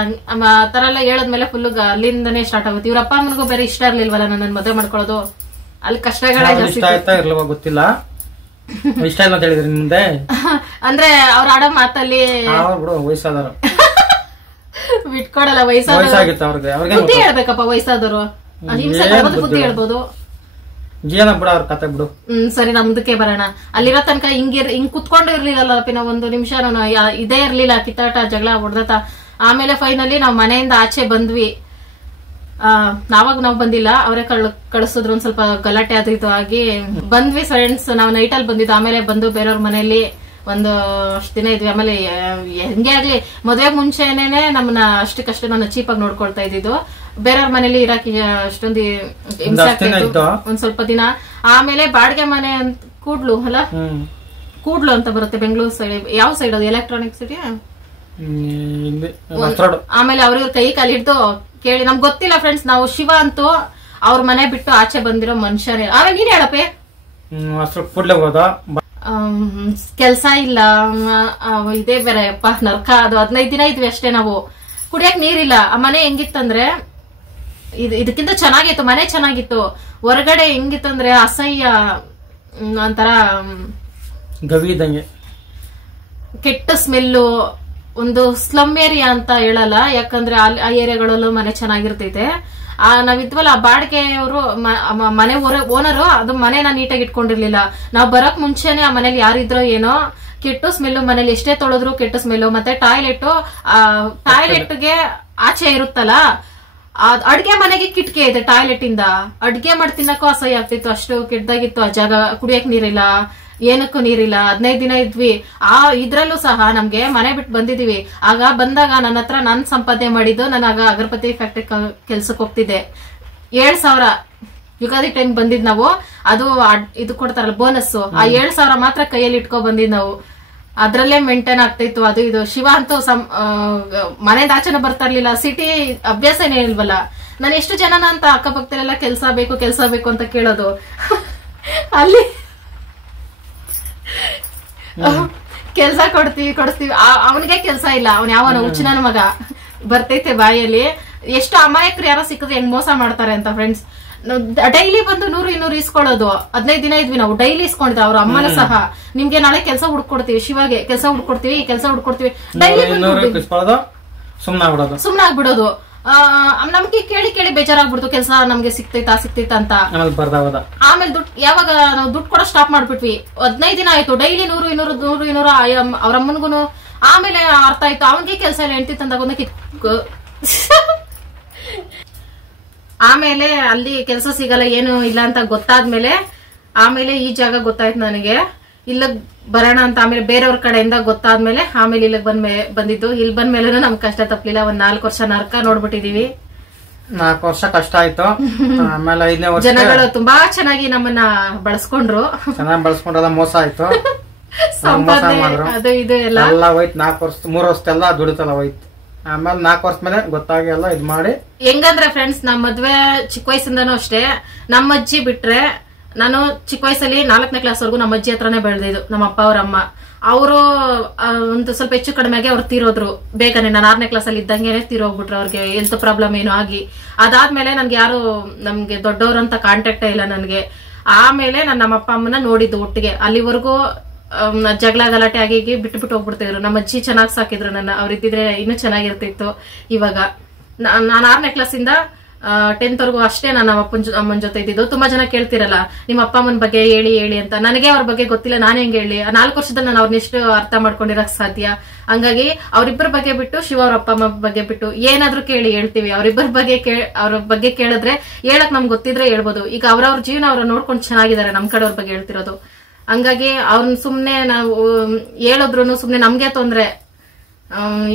ಆ ತರ ಎಲ್ಲ ಹೇಳದ್ಮೇಲೆ ಫುಲ್ ಅಲ್ಲಿಂದನೇ ಸ್ಟಾರ್ಟ್ ಆಗುತ್ತೆ. ಇವ್ರ ಅಪ್ಪ ಅಮ್ಮನಿಗೂ ಬೇರೆ ಇಷ್ಟ ಇರ್ಲಿಲ್ವಲ್ಲ ನನ್ನ ಮದುವೆ ಮಾಡ್ಕೊಳ್ಳೋದು, ಅಲ್ಲಿ ಕಷ್ಟಗಳೇ ಜಾಸ್ತಿ. ಇಷ್ಟ ಆಯ್ತಾ ಇರ್ಲವ ಗೊತ್ತಿಲ್ಲ, ಇಷ್ಟ ಇಲ್ಲ ಅಂತ ಹೇಳಿದ್ರಿ ಮುಂದೆ. ಅಂದ್ರೆ ಅವ್ರ ಆಡೋ ಮಾತಲ್ಲಿ ಬಿಡು, ವಯಸ್ಸಾದವರು ಬಿಟ್ಕೊಡಲ್ಲ, ವಯಸ್ಸಾದವರು ಬುದ್ಧಿ ಹೇಳ್ಬೇಕಪ್ಪ. ವಯಸ್ಸಾದವರು ಹಿಂಸೆ ಕೊಡ್ಬೋದು, ಬುದ್ಧಿ ಹೇಳ್ಬೋದು. ಜೀವನ ಬಿಡ ಅವ್ರ ಕತೆ ಬಿಡು. ಸರಿ, ನಮ್ದಕ್ಕೆ ಬರೋಣ. ಅಲ್ಲಿರೋ ತನಕ ಹಿಂಗ್ ಕುತ್ಕೊಂಡು ಇರ್ಲಿಲ್ಲ ಪಿನ, 1 ನಿಮಿಷ ಇದೇ ಇರ್ಲಿಲ್ಲ, ಕಿತ್ತಾಟ ಜಗಳ ಹೊಡೆದತ. ಆಮೇಲೆ ಫೈನಲಿ ನಾವ್ ಮನೆಯಿಂದ ಆಚೆ ಬಂದ್ವಿ. ನಾವ್ ಬಂದಿಲ್ಲ, ಅವರೇ ಕಳಿಸಿದ್ರು. ಒಂದ್ ಸ್ವಲ್ಪ ಗಲಾಟೆ ಆದ್ರಿತು ಆಗಿ ಬಂದ್ವಿ ಫ್ರೆಂಡ್ಸ್. ನಾವು ನೈಟಲ್ಲಿ ಬಂದಿದ್ದು. ಆಮೇಲೆ ಬಂದು ಬೇರೆಯವ್ರ ಮನೆಯಲ್ಲಿ ಒಂದು ಅಷ್ಟು ದಿನ ಇದ್ವಿ. ಆಮೇಲೆ ಹೆಂಗೆ ಆಗ್ಲಿ ಮದ್ವೆ ಮುಂಚೆನೇನೆ ನಮ್ಮನ್ನ ಅಷ್ಟಕ್ಕಷ್ಟೇ ನನ್ನ ಚೀಪಾಗಿ ನೋಡ್ಕೊಳ್ತಾ ಇದ್ದಿದ್ದು. ಬೇರೆಯವ್ರ ಮನೇಲಿ ಇರಾಕಿ ಅಷ್ಟೊಂದು ಹಿಂಸೆ ಆಗ್ತಿತ್ತು ಒಂದ್ ಸ್ವಲ್ಪ ದಿನ. ಆಮೇಲೆ ಬಾಡಿಗೆ ಮನೆ ಅಂತ ಕೂಡ್ಲು ಅಲ್ಲ, ಕೂಡ್ಲು ಅಂತ ಬರುತ್ತೆ ಬೆಂಗಳೂರು ಸೈಡ್. ಯಾವ ಸೈಡ್ ಅದು? Electronic city. ಆಮೇಲೆ ಅವ್ರ ಕೈ ಕಾಲು ಹಿಡ್ದು ಕೇಳಿ, ನಮ್ಗೆ ಗೊತ್ತಿಲ್ಲ ಫ್ರೆಂಡ್ಸ್. ನಾವು ಶಿವ ಅಂತೂ ಅವ್ರ ಮನೆ ಬಿಟ್ಟು ಆಚೆ ಬಂದಿರೋ ಮನುಷ್ಯನೇ. ಆಮೇಲೆ ನೀನ್ ಹೇಳಪ್ಪೆ, ಕೆಲ್ಸ ಇಲ್ಲ, ಇದೇ ಬೇರೆ ಅಪ್ಪ ನರ್ಕ. ಅದು 15 ದಿನ ಇದ್ವಿ ಅಷ್ಟೇ ನಾವು. ಕುಡಿಯಕ್ ನೀರಿಲ್ಲ. ಆ ಮನೆ ಹೆಂಗಿತ್ತಂದ್ರೆ ಇದಕ್ಕಿಂತ ಚೆನ್ನಾಗಿತ್ತು, ಮನೆ ಚೆನ್ನಾಗಿತ್ತು. ಹೊರಗಡೆ ಹೆಂಗಿತ್ತಂದ್ರೆ ಅಸಹ್ಯ, ಒಂಥರ ಗವಿ ಇದ್ದಂಗೆ, ಕೆಟ್ಟ ಸ್ಮೆಲ್ಲು. ಒಂದು ಸ್ಲಮ್ ಏರಿಯಾ ಅಂತ ಹೇಳಲ್ಲ, ಯಾಕಂದ್ರೆ ಆ ಏರಿಯಾಗಳಲ್ಲೂ ಮನೆ ಚೆನ್ನಾಗಿರ್ತೈತೆ. ನಾವಿದ್ವಲ್ಲ, ಆ ಬಾಡಿಗೆಯವರು ಮನೆ ಓನರು ಅದು ಮನೆನ ನೀಟಾಗಿ ಇಟ್ಕೊಂಡಿರ್ಲಿಲ್ಲ. ನಾವ್ ಬರಕ್ ಮುಂಚೆನೆ ಆ ಮನೇಲಿ ಯಾರಿದ್ರೋ ಏನೋ ಕೆಟ್ಟು ಸ್ಮೆಲ್ಲು. ಮನೇಲಿ ಎಷ್ಟೇ ತೊಳೆದ್ರು ಕೆಟ್ಟ ಸ್ಮೆಲ್ಲು. ಮತ್ತೆ ಟಾಯ್ಲೆಟ್ಗೆ ಆಚೆ ಇರುತ್ತಲ್ಲ, ಅಡ್ಗೆ ಮನೆಗೆ ಕಿಟಕಿ ಇದೆ ಟಾಯ್ಲೆಟ್ ಇಂದ. ಅಡ್ಗೆ ಮಾಡಿ ತಿನ್ನಕ್ಕೂ ಅಸಹ್ಯ ಆಗ್ತಿತ್ತು, ಅಷ್ಟು ಕೆಟ್ಟದಾಗಿತ್ತು ಆ ಜಾಗ. ಕುಡಿಯಕ್ ನೀರಿಲ್ಲ, ಏನಕ್ಕೂ ನೀರಿಲ್ಲ. 15 ದಿನ ಇದ್ವಿ. ಇದ್ರಲ್ಲೂ ಸಹ ನಮ್ಗೆ ಮನೆ ಬಿಟ್ಟು ಬಂದಿದೀವಿ. ಆಗ ಬಂದಾಗ ನನ್ನ ಹತ್ರ ನಾನ್ ಸಂಪಾದನೆ ಮಾಡಿದ್ದು, ನಾನು ಆಗ ಅಗರಬತ್ತಿ ಫ್ಯಾಕ್ಟ್ರಿ ಕೆಲ್ಸಕ್ಕೆ ಹೋಗ್ತಿದ್ದೆ. 7,000 ಯುಗಾದಿ ಟೈಮ್ ಬಂದಿದ್ ನಾವು. ಅದು ಇದು ಕೊಡ್ತಾರಲ್ಲ ಬೋನಸ್, ಆ 7,000 ಮಾತ್ರ ಕೈಯಲ್ಲಿ ಇಟ್ಕೊ ಬಂದಿದ್ ನಾವು. ಅದ್ರಲ್ಲೇ ಮೇಂಟೈನ್ ಆಗ್ತಿತ್ತು ಅದು ಇದು. ಶಿವ ಅಂತೂ ಮನೆಯಿಂದ ಆಚೆನ ಬರ್ತಾ ಇರ್ಲಿಲ್ಲ. ಸಿಟಿ ಅಭ್ಯಾಸನೇ ಇಲ್ವಲ್ಲ. ನಾನು ಎಷ್ಟು ಜನನ ಅಂತ ಅಕ್ಕಪಕ್ಕದಲ್ಲೆಲ್ಲ ಕೆಲ್ಸ ಬೇಕು ಅಂತ ಕೇಳೋದು. ಅಲ್ಲಿ ಕೆಲ್ಸ ಕೊಡಿಸ್ತೀವಿ. ಅವನಿಗೆ ಕೆಲ್ಸ ಇಲ್ಲ, ಅವನ್ ಯಾವನ ಹುಚ್ಚನ ಮಗ. ಬರ್ತೈತೆ ಬಾಯಲ್ಲಿ. ಎಷ್ಟು ಅಮಾಯಕರು ಯಾರೋ ಸಿಕ್ಕಿದ್ರೆ ಹೆಂಗ್ ಮೋಸ ಮಾಡ್ತಾರೆ ಅಂತ ಫ್ರೆಂಡ್ಸ್. ಡೈಲಿ ಬಂದು 100-200 ಇಸ್ಕೊಳ್ಳೋದು. 15 ದಿನ ಇದ್ವಿ ನಾವು. ಡೈಲಿ ಇಸ್ಕೊಂಡಿದ್ರು ಅವ್ರ ಅಮ್ಮನ ಸಹ. ನಿಮ್ಗೆ ನಾಳೆ ಕೆಲಸ ಹುಡ್ಕೊಡ್ತೀವಿ, ಶಿವಾಗೆ ಕೆಲಸ ಹುಡ್ಕೊಡ್ತೀವಿ, ಡೈಲಿ ಸುಮ್ನಾಗ್ಬಿಡೋದು. ನಮ್ಗೆ ಕೇಳಿ ಬೇಜಾರಾಗ್ಬಿಡ್ತು. ಕೆಲಸ ನಮ್ಗೆ ಸಿಕ್ತೈತಾ ಅಂತ. ಆಮೇಲೆ ಯಾವಾಗ ನಾವು ದುಡ್ಡು ಕೊಡೋ ಸ್ಟಾಪ್ ಮಾಡ್ಬಿಟ್ವಿ. 15 ದಿನ ಆಯ್ತು. ಡೈಲಿ 100-200 ಅವ್ರ ಅಮ್ಮನ್ಗುನು. ಆಮೇಲೆ ಅರ್ಥ ಆಯ್ತು ಅವನಿಗೆ ಕೆಲಸ ಇಲ್ಲ, ಹೆಂಡತಿ ತಂದಾಗ ಆಮೇಲೆ ಅಲ್ಲಿ ಕೆಲಸ ಸಿಗಲ್ಲ, ಏನು ಇಲ್ಲ ಅಂತ ಗೊತ್ತಾದ್ಮೇಲೆ ಆಮೇಲೆ ಈ ಜಾಗ ಗೊತ್ತಾಯ್ತು ನನಗೆ. ಇಲ್ಲಿಗ್ ಬರೋಣ ಅಂತ. ಆಮೇಲೆ ಬೇರೆಯವ್ರ ಕಡೆಯಿಂದ ಗೊತ್ತಾದ್ಮೇಲೆ ಆಮೇಲೆ ಇಲ್ಲಿಗ್ ಬಂದಿದ್ದು. ಇಲ್ಲಿ ಬಂದ್ಮೇಲೆ ನಮ್ ಕಷ್ಟ ತಪ್ಪಲಿಲ್ಲ. 4 ವರ್ಷ ನರ್ಕ ನೋಡ್ಬಿಟ್ಟಿದೀವಿ. 4 ವರ್ಷ ಕಷ್ಟ ಆಯ್ತು. ಆಮೇಲೆ 5ನೇ ವರ್ಷ ಜನಗಳು ತುಂಬಾ ಚೆನ್ನಾಗಿ ನಮ್ಮನ್ನ ಬಳಸ್ಕೊಂಡ್ರು. ಮೋಸ ಆಯ್ತು. ಅದು ಇದು ಎಲ್ಲ ಹೋಯ್ತು. 4 ವರ್ಷ 3 ವರ್ಷದೆಲ್ಲ ದುಡಿತಲ್ಲ ಹೋಯ್ತು. ಆಮೇಲೆ 4 ವರ್ಷ ಮೇಲೆ ಗೊತ್ತಾಗಿ ಎಲ್ಲ ಇದ್ ಮಾಡಿ. ಹೆಂಗಂದ್ರೆ ಫ್ರೆಂಡ್ಸ್, ನಮ್ ಮದ್ವೆ ಚಿಕ್ಕ ವಯಸ್ಸಿಂದನೂ ಅಷ್ಟೇ. ನಮ್ಮ ಅಜ್ಜಿ ಬಿಟ್ರೆ ನಾನು ಚಿಕ್ಕ ವಯಸ್ಸಲ್ಲಿ 4ನೇ ಕ್ಲಾಸ್ ವರ್ಗು ನಮ್ಮ ಅಜ್ಜಿ ಹತ್ರನೇ ಬೆಳೆದಿದ್ದು. ನಮ್ಮ ಅಪ್ಪ ಅವ್ರ ಅಮ್ಮ ಅವರು ಒಂದು ಸ್ವಲ್ಪ ಹೆಚ್ಚು ಕಡಿಮೆಗೆ ಅವ್ರು ತೀರೋದ್ರು ಬೇಗನೆ. ನಾನು 6ನೇ ಕ್ಲಾಸ್ ಅಲ್ಲಿ ಇದ್ದಂಗೆ ತೀರೋಗ್ಬಿಟ್ರು. ಅವ್ರಿಗೆ ಹೆಲ್ತ್ ಪ್ರಾಬ್ಲಮ್ ಏನೋ ಆಗಿ. ಅದಾದ್ಮೇಲೆ ನನ್ಗೆ ಯಾರು ನಮ್ಗೆ ದೊಡ್ಡವ್ರಂತ ಕಾಂಟ್ಯಾಕ್ಟೇ ಇಲ್ಲ ನನ್ಗೆ. ಆಮೇಲೆ ನಾನು ನಮ್ಮ ಅಪ್ಪ ಅಮ್ಮನ ನೋಡಿದ್ದು ಒಟ್ಟಿಗೆ. ಅಲ್ಲಿವರೆಗೂ ಜಗಳ ಗಲಾಟೆ ಆಗಿ ಬಿಟ್ಟು ಹೋಗ್ಬಿಡ್ತಿದ್ರು. ನಮ್ಮ ಅಜ್ಜಿ ಚೆನ್ನಾಗಿ ಸಾಕಿದ್ರು ನನ್ನ. ಅವ್ರಿದ್ದಿದ್ರೆ ಇನ್ನೂ ಚೆನ್ನಾಗಿರ್ತಿತ್ತು. ಇವಾಗ ನಾನು 6ನೇ ಕ್ಲಾಸ್ ಇಂದ 10th ವರೆಗೂ ಅಷ್ಟೇ ನಾನು ನಮ್ಮ ಅಮ್ಮನ ಜೊತೆ ಇದ್ದಿದ್ದು. ತುಂಬಾ ಜನ ಕೇಳ್ತಿರಲ್ಲ ನಿಮ್ಮ ಅಪ್ಪ ಅಮ್ಮನ ಬಗ್ಗೆ ಹೇಳಿ ಹೇಳಿ ಅಂತ. ನನಗೆ ಅವ್ರ ಬಗ್ಗೆ ಗೊತ್ತಿಲ್ಲ, ನಾನು ಹೆಂಗೆ ಹೇಳಿ? 4 ವರ್ಷದಲ್ಲಿ ನಾನು ಅವ್ರನ್ನೆಷ್ಟು ಅರ್ಥ ಮಾಡ್ಕೊಂಡಿರಕ್ ಸಾಧ್ಯ? ಹಂಗಾಗಿ ಅವ್ರಿಬ್ಬರ ಬಗ್ಗೆ ಬಿಟ್ಟು, ಶಿವ ಅವ್ರ ಅಪ್ಪ ಅಮ್ಮ ಬಗ್ಗೆ ಬಿಟ್ಟು ಏನಾದ್ರೂ ಕೇಳಿ ಹೇಳ್ತೀವಿ. ಅವ್ರ ಬಗ್ಗೆ ಕೇಳಿದ್ರೆ ಹೇಳಕ್ ನಮ್ಗೆ ಗೊತ್ತಿದ್ರೆ ಹೇಳ್ಬೋದು. ಈಗ ಅವ್ರವ್ರ ಜೀವನ ಅವ್ರ ನೋಡ್ಕೊಂಡು ಚೆನ್ನಾಗಿದ್ದಾರೆ, ನಮ್ ಕಡೆ ಅವ್ರ ಬಗ್ಗೆ ಹೇಳ್ತಿರೋದು. ಹಂಗಾಗಿ ಅವ್ರನ್ನ ಸುಮ್ನೆ ನಾವು ಹೇಳಿದ್ರು ಸುಮ್ನೆ ನಮ್ಗೆ ತೊಂದ್ರೆ,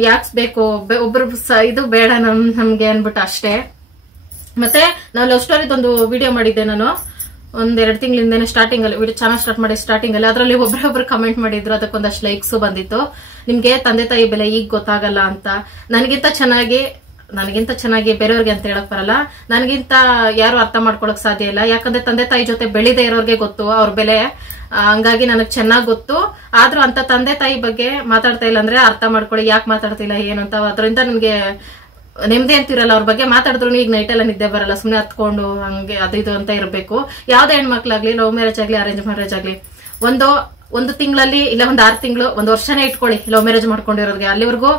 ಯಾಕೆ ಬೇಕು, ಒಬ್ರು ಇದು ಬೇಡ ನಮ್ಗೆ ಅನ್ಬಿಟ್ಟು ಅಷ್ಟೇ. ಮತ್ತೆ ನಾವು ಲವ್ ಸ್ಟೋರಿದೊಂದು ವಿಡಿಯೋ ಮಾಡಿದ್ದೆ ನಾನು 1-2 ತಿಂಗಳಿಂದ ಸ್ಟಾರ್ಟಿಂಗ್ ಅಲ್ಲಿ. ವಿಡಿಯೋ ಚೆನ್ನಾಗಿ ಸ್ಟಾರ್ಟ್ ಮಾಡಿ ಸ್ಟಾರ್ಟಿಂಗ್ ಅಲ್ಲಿ ಅದರಲ್ಲಿ ಒಬ್ಬರೊಬ್ರು ಕಮೆಂಟ್ ಮಾಡಿದ್ರು, ಅದಕ್ಕೊಂದಷ್ಟು ಲೈಕ್ಸ್ ಬಂದಿತ್ತು. ನಿಮ್ಗೆ ತಂದೆ ತಾಯಿ ಬೆಲೆ ಈಗ ಗೊತ್ತಾಗಲ್ಲ ಅಂತ. ನನಗಿಂತ ಚೆನ್ನಾಗಿ ಬೇರೆಯವ್ರಿಗೆ ಅಂತ ಹೇಳಕ್ ಬರಲ್ಲ, ನನಗಿಂತ ಯಾರು ಅರ್ಥ ಮಾಡ್ಕೊಳಕ್ ಸಾಧ್ಯ ಇಲ್ಲ. ಯಾಕಂದ್ರೆ ತಂದೆ ತಾಯಿ ಜೊತೆ ಬೆಳೆದೇ ಇರೋರ್ಗೆ ಗೊತ್ತು ಅವ್ರ ಬೆಲೆ. ಹಂಗಾಗಿ ನನಗ್ ಚೆನ್ನಾಗ್ ಗೊತ್ತು. ಆದ್ರೂ ಅಂತ ತಂದೆ ತಾಯಿ ಬಗ್ಗೆ ಮಾತಾಡ್ತಾ ಇಲ್ಲ ಅಂದ್ರೆ ಅರ್ಥ ಮಾಡ್ಕೊಳ್ಳಿ, ಯಾಕೆ ಮಾತಾಡ್ತಿಲ್ಲ ಏನು ಅಂತ. ಅದರಿಂದ ನನ್ಗೆ ನೆಮ್ಮದಿ ಅಂತಿರಲ್ಲ. ಅವ್ರ ಬಗ್ಗೆ ಮಾತಾಡಿದ್ರು ಈಗ ನೈಟ್ ಎಲ್ಲ ನಿದ್ದೆ ಬರಲ್ಲ, ಸುಮ್ನೆ ಹತ್ಕೊಂಡು ಹಂಗೆ ಅದು ಇದು ಅಂತ ಇರ್ಬೇಕು. ಯಾವ್ದೇ ಹೆಣ್ಮಕ್ಳಾಗ್ಲಿ, ಲವ್ ಮ್ಯಾರೇಜ್ ಆಗ್ಲಿ ಅರೇಂಜ್ ಮ್ಯಾರೇಜ್ ಆಗ್ಲಿ, ಒಂದು ತಿಂಗಳಲ್ಲಿ ಇಲ್ಲ 6 ತಿಂಗಳು 1 ವರ್ಷನೇ ಇಟ್ಕೊಳ್ಳಿ ಲವ್ ಮ್ಯಾರೇಜ್ ಮಾಡ್ಕೊಂಡಿರೋರ್ಗೆ. ಅಲ್ಲಿವರೆಗೂ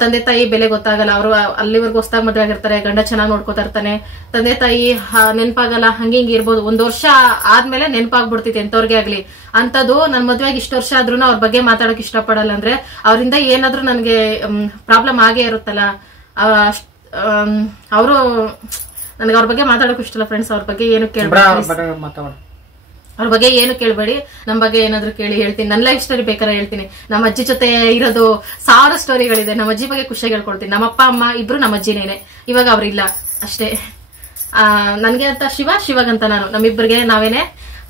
ತಂದೆ ತಾಯಿ ಬೆಲೆ ಗೊತ್ತಾಗಲ್ಲ. ಅವರು ಅಲ್ಲಿವರೆಗೂ ಹೊಸದಾಗಿ ಮದ್ವೆ ಆಗಿರ್ತಾರೆ, ಗಂಡ ಚೆನ್ನಾಗಿ ನೋಡ್ಕೋತಾ ಇರ್ತಾನೆ, ತಂದೆ ತಾಯಿ ನೆನಪಾಗಲ್ಲ, ಹಂಗಿಂಗ್ ಇರ್ಬೋದು. 1 ವರ್ಷ ಆದ್ಮೇಲೆ ನೆನಪಾಗ್ಬಿಡ್ತೈತಿ ಎಂತವ್ರಿಗೆ ಆಗ್ಲಿ. ಅಂತದ್ದು ನನ್ ಮದ್ವೆಗೆ ಇಷ್ಟು ವರ್ಷ ಆದ್ರೂ ಅವ್ರ ಬಗ್ಗೆ ಮಾತಾಡಕ್ ಇಷ್ಟಪಡಲ್ಲ ಅಂದ್ರೆ ಅವರಿಂದ ಏನಾದ್ರೂ ನನ್ಗೆ ಪ್ರಾಬ್ಲಮ್ ಆಗೇ ಇರುತ್ತಲ್ಲ. ಅವರು ನನಗೆ ಅವ್ರ ಬಗ್ಗೆ ಮಾತಾಡೋಕೆ ಇಷ್ಟಲ್ಲ ಫ್ರೆಂಡ್ಸ್. ಅವ್ರ ಬಗ್ಗೆ ಏನು ಕೇಳ್ಬೇಡಿ, ಅವ್ರ ಬಗ್ಗೆ ಏನು ಕೇಳ್ಬೇಡಿ. ನಮ್ ಬಗ್ಗೆ ಏನಾದ್ರು ಕೇಳಿ ಹೇಳ್ತೀನಿ. ನನ್ನ ಲೈಫ್ ಸ್ಟೋರಿ ಬೇಕಾದ್ರೆ ಹೇಳ್ತೀನಿ. ನಮ್ಮ ಅಜ್ಜಿ ಜೊತೆ ಇರೋದು 1000 ಸ್ಟೋರಿಗಳಿದೆ. ನಮ್ಮ ಅಜ್ಜಿ ಬಗ್ಗೆ ಖುಷಿಯಾಗಿ ಹೇಳ್ಕೊಳ್ತೀನಿ. ನಮ್ಮ ಅಪ್ಪ ಅಮ್ಮ ಇಬ್ರು ನಮ್ಮ ಅಜ್ಜಿನೇನೆ, ಇವಾಗ ಅವ್ರಿಲ್ಲ ಅಷ್ಟೇ. ನನ್ಗೆ ಅಂತ ಶಿವಗಂತ ನಾನು, ನಮ್ಮಿಬ್ಬರಿಗೆ ನಾವೇನೆ.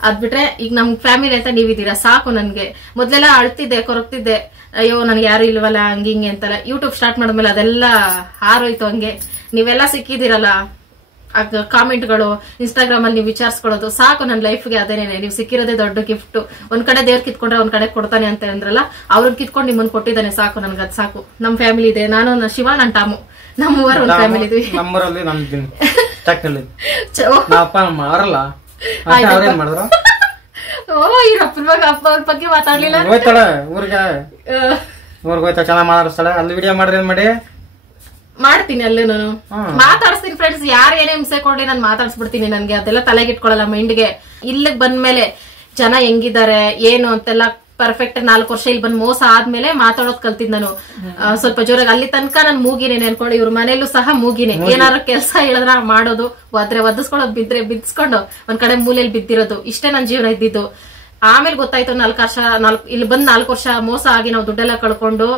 ಅದ್ಬಿಟ್ರೆ ಈಗ ನಮ್ ಫ್ಯಾಮಿಲಿ ಅಂತ ನೀವಿದ್ದೀರಾ ಸಾಕು. ನನ್ಗೆ ಮೊದ್ಲೆಲ್ಲ ಅಳ್ತಿದ್ದೆ, ಕೊರಗ್ತಿದ್ದೆ, ಅಯ್ಯೋ ನನ್ಗೆ ಯಾರು ಇಲ್ವಲ್ಲ ಹಂಗಿಂಗೆ ಅಂತೆಲ್ಲ. ಯೂಟ್ಯೂಬ್ ಸ್ಟಾರ್ಟ್ ಮಾಡಿದ್ಮೇಲೆ ಅದೆಲ್ಲ ಹಾರೋಯ್ತು ಹಂಗೆ. ನೀವೆಲ್ಲ ಸಿಕ್ಕಿದಿರಲ್ಲ, ಕಾಮೆಂಟ್ಗಳು, ಇನ್ಸ್ಟಾಗ್ರಾಮ್ ಅಲ್ಲಿ ನೀವು ವಿಚಾರಿಸ್ಕೊಳ್ಳೋದು ಸಾಕು. ನನ್ನ ಲೈಫ್ಗೆ ಅದೇನೇನೆ, ನೀವು ಸಿಕ್ಕಿರೋದೇ ದೊಡ್ಡ ಗಿಫ್ಟ್. ಒಂದ್ ಕಡೆ ದೇವ್ರ ಕಿತ್ಕೊಂಡ್ರೆ ಒಂದ್ ಕಡೆ ಕೊಡ್ತಾನೆ ಅಂತ ಅಂದ್ರಲ್ಲ, ಅವ್ರನ್ನ ಕಿತ್ಕೊಂಡು ನಿಮ್ಮನ್ನ ಕೊಟ್ಟಿದ್ದಾನೆ ಸಾಕು. ನನ್ಗದ್ ಸಾಕು. ನಮ್ ಫ್ಯಾಮಿಲಿ ಇದೆ, ನಾನು ಶಿವ, ನನ್ ಟಾಮು, ನಮ್ಮೂವರ್ ಒಂದ್ ಫ್ಯಾಮಿಲಿ ಇದೀವಿ. ಅಪ್ಪ ಅವ್ರ ಬಗ್ಗೆ ಮಾತಾಡ್ಲಿಲ್ಲ. ಮಾಡ್ತೀನಿ ಅಲ್ಲೇ ನಾನು ಮಾತಾಡ್ಸ್ತೀನಿ ಫ್ರೆಂಡ್ಸ್. ಯಾರು ಏನೇ ಹಿಂಸೆ ಕೊಡ್ಲಿ ನಾನು ಮಾತಾಡ್ಸ್ಬಿಡ್ತೀನಿ. ನನ್ಗೆ ಅದೆಲ್ಲ ತಲೆಗಿಟ್ಕೊಳಲ್ಲ ಮೈಂಡ್ಗೆ. ಇಲ್ಲಿಗೆ ಬಂದ್ಮೇಲೆ ಜನ ಹೆಂಗಿದ್ದಾರೆ ಏನು ಅಂತೆಲ್ಲ ಪರ್ಫೆಕ್ಟ್ 4 ವರ್ಷ ಇಲ್ಲಿ ಬಂದ್ ಮೋಸ ಆದ್ಮೇಲೆ ಮಾತಾಡೋದ್ ಕಲ್ತಿದ್ ನಾನು ಸ್ವಲ್ಪ ಜೋರಾಗಿ. ಅಲ್ಲಿ ತನಕ ನಾನು ಮೂಗಿನೇ ಅನ್ಕೊಂಡು, ಇವ್ರ ಮನೇಲೂ ಸಹ ಮೂಗಿನೇ. ಏನಾದ್ರು ಕೆಲಸ ಹೇಳಿದ್ರ ಮಾಡೋದು, ಒದಿಸ್ಕೊಳ್ಳೋದು, ಬಿದ್ರೆ ಬಿದ್ಸ್ಕೊಂಡು ಒಂದ್ ಕಡೆ ಮೂಲೆಯಲ್ಲಿ ಬಿದ್ದಿರೋದು, ಇಷ್ಟೇ ನನ್ ಜೀವನ ಇದ್ದಿದ್ದು. ಆಮೇಲೆ ಗೊತ್ತಾಯ್ತು 4 ವರ್ಷ ಇಲ್ಲಿ ಬಂದ್ 4 ವರ್ಷ ಮೋಸ ಆಗಿ ನಾವು ದುಡ್ಡೆಲ್ಲ ಕಳ್ಕೊಂಡು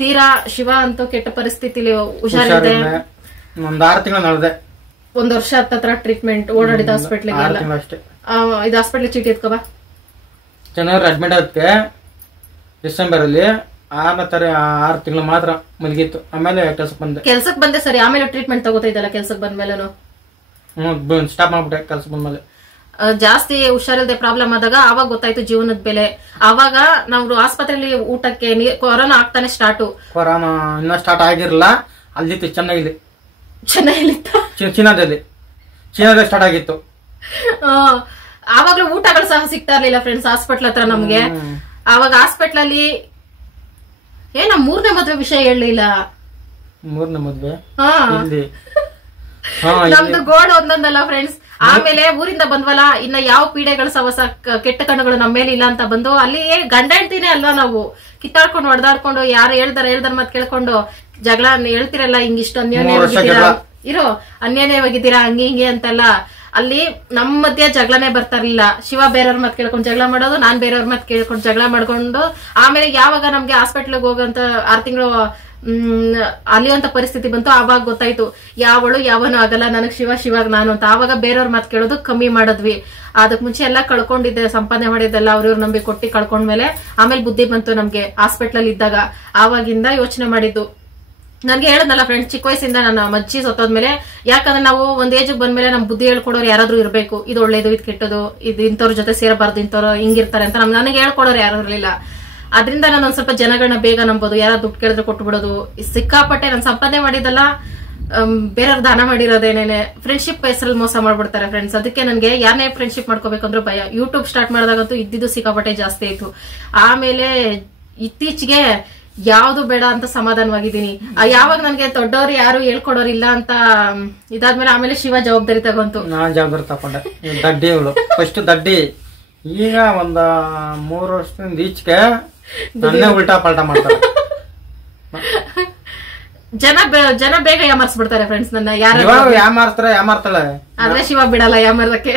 ತೀರಾ ಶಿವ ಅಂತೂ ಕೆಟ್ಟ ಪರಿಸ್ಥಿತಿಲಿ ಹುಷಾರಿದೆ. 1 ವರ್ಷ ಹತ್ತತ್ರ ಟ್ರೀಟ್ಮೆಂಟ್ ಓಡಾಡಿದ ಹಾಸ್ಪಿಟ್ಲಿಗೆ. ಇದು ಹಾಸ್ಪಿಟ್ಲ್ ಚೀಟಿ ಎತ್ಕೋಬಾ. ಜನವರಿ ಅಡ್ಮಿಟ್ ಆದಕ್ಕೆ ಡಿಸೆಂಬರ್ ಅಲ್ಲಿ 6 ತಿಂಗಳು ಮಾತ್ರ ಮಲಗಿತ್ತು. ಆಮೇಲೆ ಕೆಲ್ಸಕ್ಕೆ ಬಂದೆ ಸರಿ. ಆಮೇಲೆ ಟ್ರೀಟ್ಮೆಂಟ್ ತಗೋತಾ ಇದ್ದಲ್ಲ ಕೆಲ್ಸಕ್ಕೆ ಬಂದ್ಮೇಲೆ ಸ್ಟಾಪ್ ಮಾಡ್ಬಿಟ್ಟೆ. ಕೆಲ್ಸಕ್ಕೆ ಬಂದ್ಮೇಲೆ ಜಾಸ್ತಿ ಹುಷಾರಿಲ್ಲದೆ ಪ್ರಾಬ್ಲಮ್ ಆದಾಗ ಆವಾಗ ಗೊತ್ತಾಯ್ತು ಜೀವನದ ಬೆಲೆ. ಆವಾಗ ನಾವು ಆಸ್ಪತ್ರೆಯಲ್ಲಿ ಊಟಕ್ಕೆ ಕೊರೋನಾ ಆಗ್ತಾನೆ ಸ್ಟಾರ್ಟು. ಕೊರೋನಾ ಇನ್ನ ಸ್ಟಾರ್ಟ್ ಆಗಿರಲ್ಲ. ಅಲ್ಲಿತ್ತು ಚೆನ್ನೈಲಿ ಚೀನಾದಲ್ಲಿ ಸ್ಟಾರ್ಟ್ ಆಗಿತ್ತು. ಆವಾಗ್ಲೂ ಊಟಗಳು ಸಹ ಸಿಗ್ತಾ ಇರ್ಲಿಲ್ಲ ಫ್ರೆಂಡ್ಸ್ ಹಾಸ್ಪಿಟ್ಲ್ ಹತ್ರ ನಮ್ಗೆ. ಆವಾಗ ಹಾಸ್ಪಿಟ್ಲ್ ಅಲ್ಲಿ ನಮ್ 3ನೇ ಮದ್ವೆ ವಿಷಯ ಹೇಳಲಿಲ್ಲ. 3ನೇ ಮದ್ವೆ ನಮ್ದು ಗೋಡ್ ಒಂದೊಂದಲ್ಲ ಫ್ರೆಂಡ್ಸ್. ಆಮೇಲೆ ಊರಿಂದ ಬಂದ್ವಲ್ಲ, ಇನ್ನ ಯಾವ ಪೀಡೆಗಳು ಸವಸ ಕೆಟ್ಟ ಕಣ್ಣುಗಳು ನಮ್ಮ ಮೇಲೆ ಇಲ್ಲ ಅಂತ ಬಂದು ಅಲ್ಲಿ ಗಂಡ ಹೆಂಡ್ತಿನೇ ಅಲ್ವಾ ನಾವು ಕಿತ್ತಾಡ್ಕೊಂಡು ಹೊಡೆದಾಡ್ಕೊಂಡು, ಯಾರು ಹೇಳ್ದಾರ ಮತ್ ಕೇಳ್ಕೊಂಡು ಜಗಳ ಹೇಳ್ತಿರಲ್ಲ, ಹಿಂಗಿಷ್ಟು ಅನ್ಯೋನ್ಯವಾಗಿದ್ದೀರಾ ಅನ್ಯೋನ್ಯವಾಗಿದ್ದೀರಾ ಹಂಗೆ ಹಿಂಗೆ ಅಂತೆಲ್ಲ. ಅಲ್ಲಿ ನಮ್ಮ ಮಧ್ಯೆ ಜಗಳನೇ ಬರ್ತಾ ಇರ್ಲಿಲ್ಲ. ಶಿವ ಬೇರೆಯವ್ರ ಮತ್ ಕೇಳ್ಕೊಂಡು ಜಗಳ ಮಾಡೋದು, ನಾನ್ ಬೇರೆಯವ್ರ ಮತ್ ಕೇಳ್ಕೊಂಡು ಜಗಳ ಮಾಡ್ಕೊಂಡು. ಆಮೇಲೆ ಯಾವಾಗ ನಮ್ಗೆ ಹಾಸ್ಪಿಟ್ಲಿಗೆ ಹೋಗಂತ 6 ತಿಂಗಳು ಅಲಿಯುವಂತ ಪರಿಸ್ಥಿತಿ ಬಂತು, ಆವಾಗ ಗೊತ್ತಾಯ್ತು ಯಾವಳು ಯಾವನು ಆಗಲ್ಲ, ನನಗ್ ಶಿವಾಗ ನಾನು ಅಂತ. ಆವಾಗ ಬೇರೆಯವ್ರ ಮಾತು ಕೇಳೋದು ಕಮ್ಮಿ ಮಾಡಿದ್ವಿ. ಅದಕ್ ಮುಂಚೆ ಎಲ್ಲ ಕಳ್ಕೊಂಡಿದ್ದೆ, ಸಂಪಾದನೆ ಮಾಡಿದ್ದೆಲ್ಲ ಅವ್ರವ್ರ ನಂಬಿ ಕೊಟ್ಟಿ ಕಳ್ಕೊಂಡ್ಮೇಲೆ ಆಮೇಲೆ ಬುದ್ಧಿ ಬಂತು ನಮ್ಗೆ ಹಾಸ್ಪಿಟ್ಲಲ್ಲಿ ಇದ್ದಾಗ. ಆವಾಗಿಂದ ಯೋಚನೆ ಮಾಡಿದ್ದು. ನನ್ಗೆ ಹೇಳದ್ನಲ್ಲ ಫ್ರೆಂಡ್ಸ್, ಚಿಕ್ಕ ವಯಸ್ಸಿಂದ ನನ್ನ ಅಜ್ಜಿ ಸತ್ತೋದ್ಮೇಲೆ, ಯಾಕಂದ್ರೆ ನಾವು ಒಂದ್ ಏಜ್ ಬಂದ್ಮೇಲೆ ನಮ್ ಬುದ್ಧಿ ಹೇಳ್ಕೊಡೋರು ಯಾರಾದ್ರೂ ಇರ್ಬೇಕು. ಇದು ಒಳ್ಳೇದು, ಇದು ಕೆಟ್ಟದು, ಇದು ಇಂಥವ್ರ ಜೊತೆ ಸೇರಬಾರ್ದು, ಇಂಥವ್ರು ಹಿಂಗಿರ್ತಾರೆ ಅಂತ ನನಗೆ ಹೇಳ್ಕೊಡೋರು ಯಾರು ಇರ್ಲಿಲ್ಲ. ಅದ್ರಿಂದ ನಾನು ಒಂದ್ ಸ್ವಲ್ಪ ಜನಗಳನ್ನ ಬೇಗ ನಂಬೋದು. ಯಾರು ದುಡ್ಡು ಕೇಳಿದ್ರೆ ಕೊಟ್ಟು ಬಿಡೋದು. ಸಿಕ್ಕಾಪಟ್ಟೆ ನಾನು ಸಂಪಾದನೆ ಮಾಡಿದಲ್ಲ, ಬೇರೆಯವ್ರ ದಾನ ಮಾಡಿರೋದೇನೇನೆ. ಫ್ರೆಂಡ್ಶಿಪ್ ಹೆಸರಲ್ಲಿ ಮೋಸ ಮಾಡ್ಬಿಡ್ತಾರೆ ಫ್ರೆಂಡ್ಸ್. ಅದಕ್ಕೆ ನನ್ಗೆ ಯಾರನ್ನೇ ಫ್ರೆಂಡ್ಶಿಪ್ ಮಾಡ್ಕೋಬೇಕಂದ್ರೂ ಭಯ. ಯೂಟ್ಯೂಬ್ ಸ್ಟಾರ್ಟ್ ಮಾಡಿದಾಗಂತೂ ಇದ್ದಿದ್ದು ಸಿಕ್ಕಾಪಟ್ಟೆ ಜಾಸ್ತಿ ಆಯ್ತು. ಆಮೇಲೆ ಇತ್ತೀಚೆಗೆ ಯಾವ್ದು ಬೇಡ ಅಂತ ಸಮಾಧಾನವಾಗಿದ್ದೀನಿ. ಯಾವಾಗ ನನ್ಗೆ ದೊಡ್ಡವ್ರು ಯಾರು ಹೇಳ್ಕೊಡೋರಿಲ್ಲ ಅಂತ ಇದಾದ್ಮೇಲೆ ಆಮೇಲೆ ಶಿವ ಜವಾಬ್ದಾರಿ ತಗೊಂತು. ನಾನ್ ಜವಾಬ್ದಾರಿ ತಕೊಂಡೆ. ದಡ್ಡಿ ಅವಳು ಫಸ್ಟ್ ದಡ್ಡಿ. ಈಗ ಒಂದ 3 ವರ್ಷದಿಂದ ಈಚೆಗೆ ನನ್ನೇ ಉಲ್ಟಾ ಪಲ್ಟಾ ಮಾಡ್ತಾರೆ. ಜನ ಬೇಗ ಯಾಮಾರ್ಸ್ಬಿಡ್ತಾರೆ ಫ್ರೆಂಡ್ಸ್ ನನ್ನ. ಯಾಮಾರ್ತಾಳೆ ಆದ್ರೆ ಶಿವ ಬಿಡಲ್ಲ ಯಾಮಾರ್ದಕ್ಕೆ.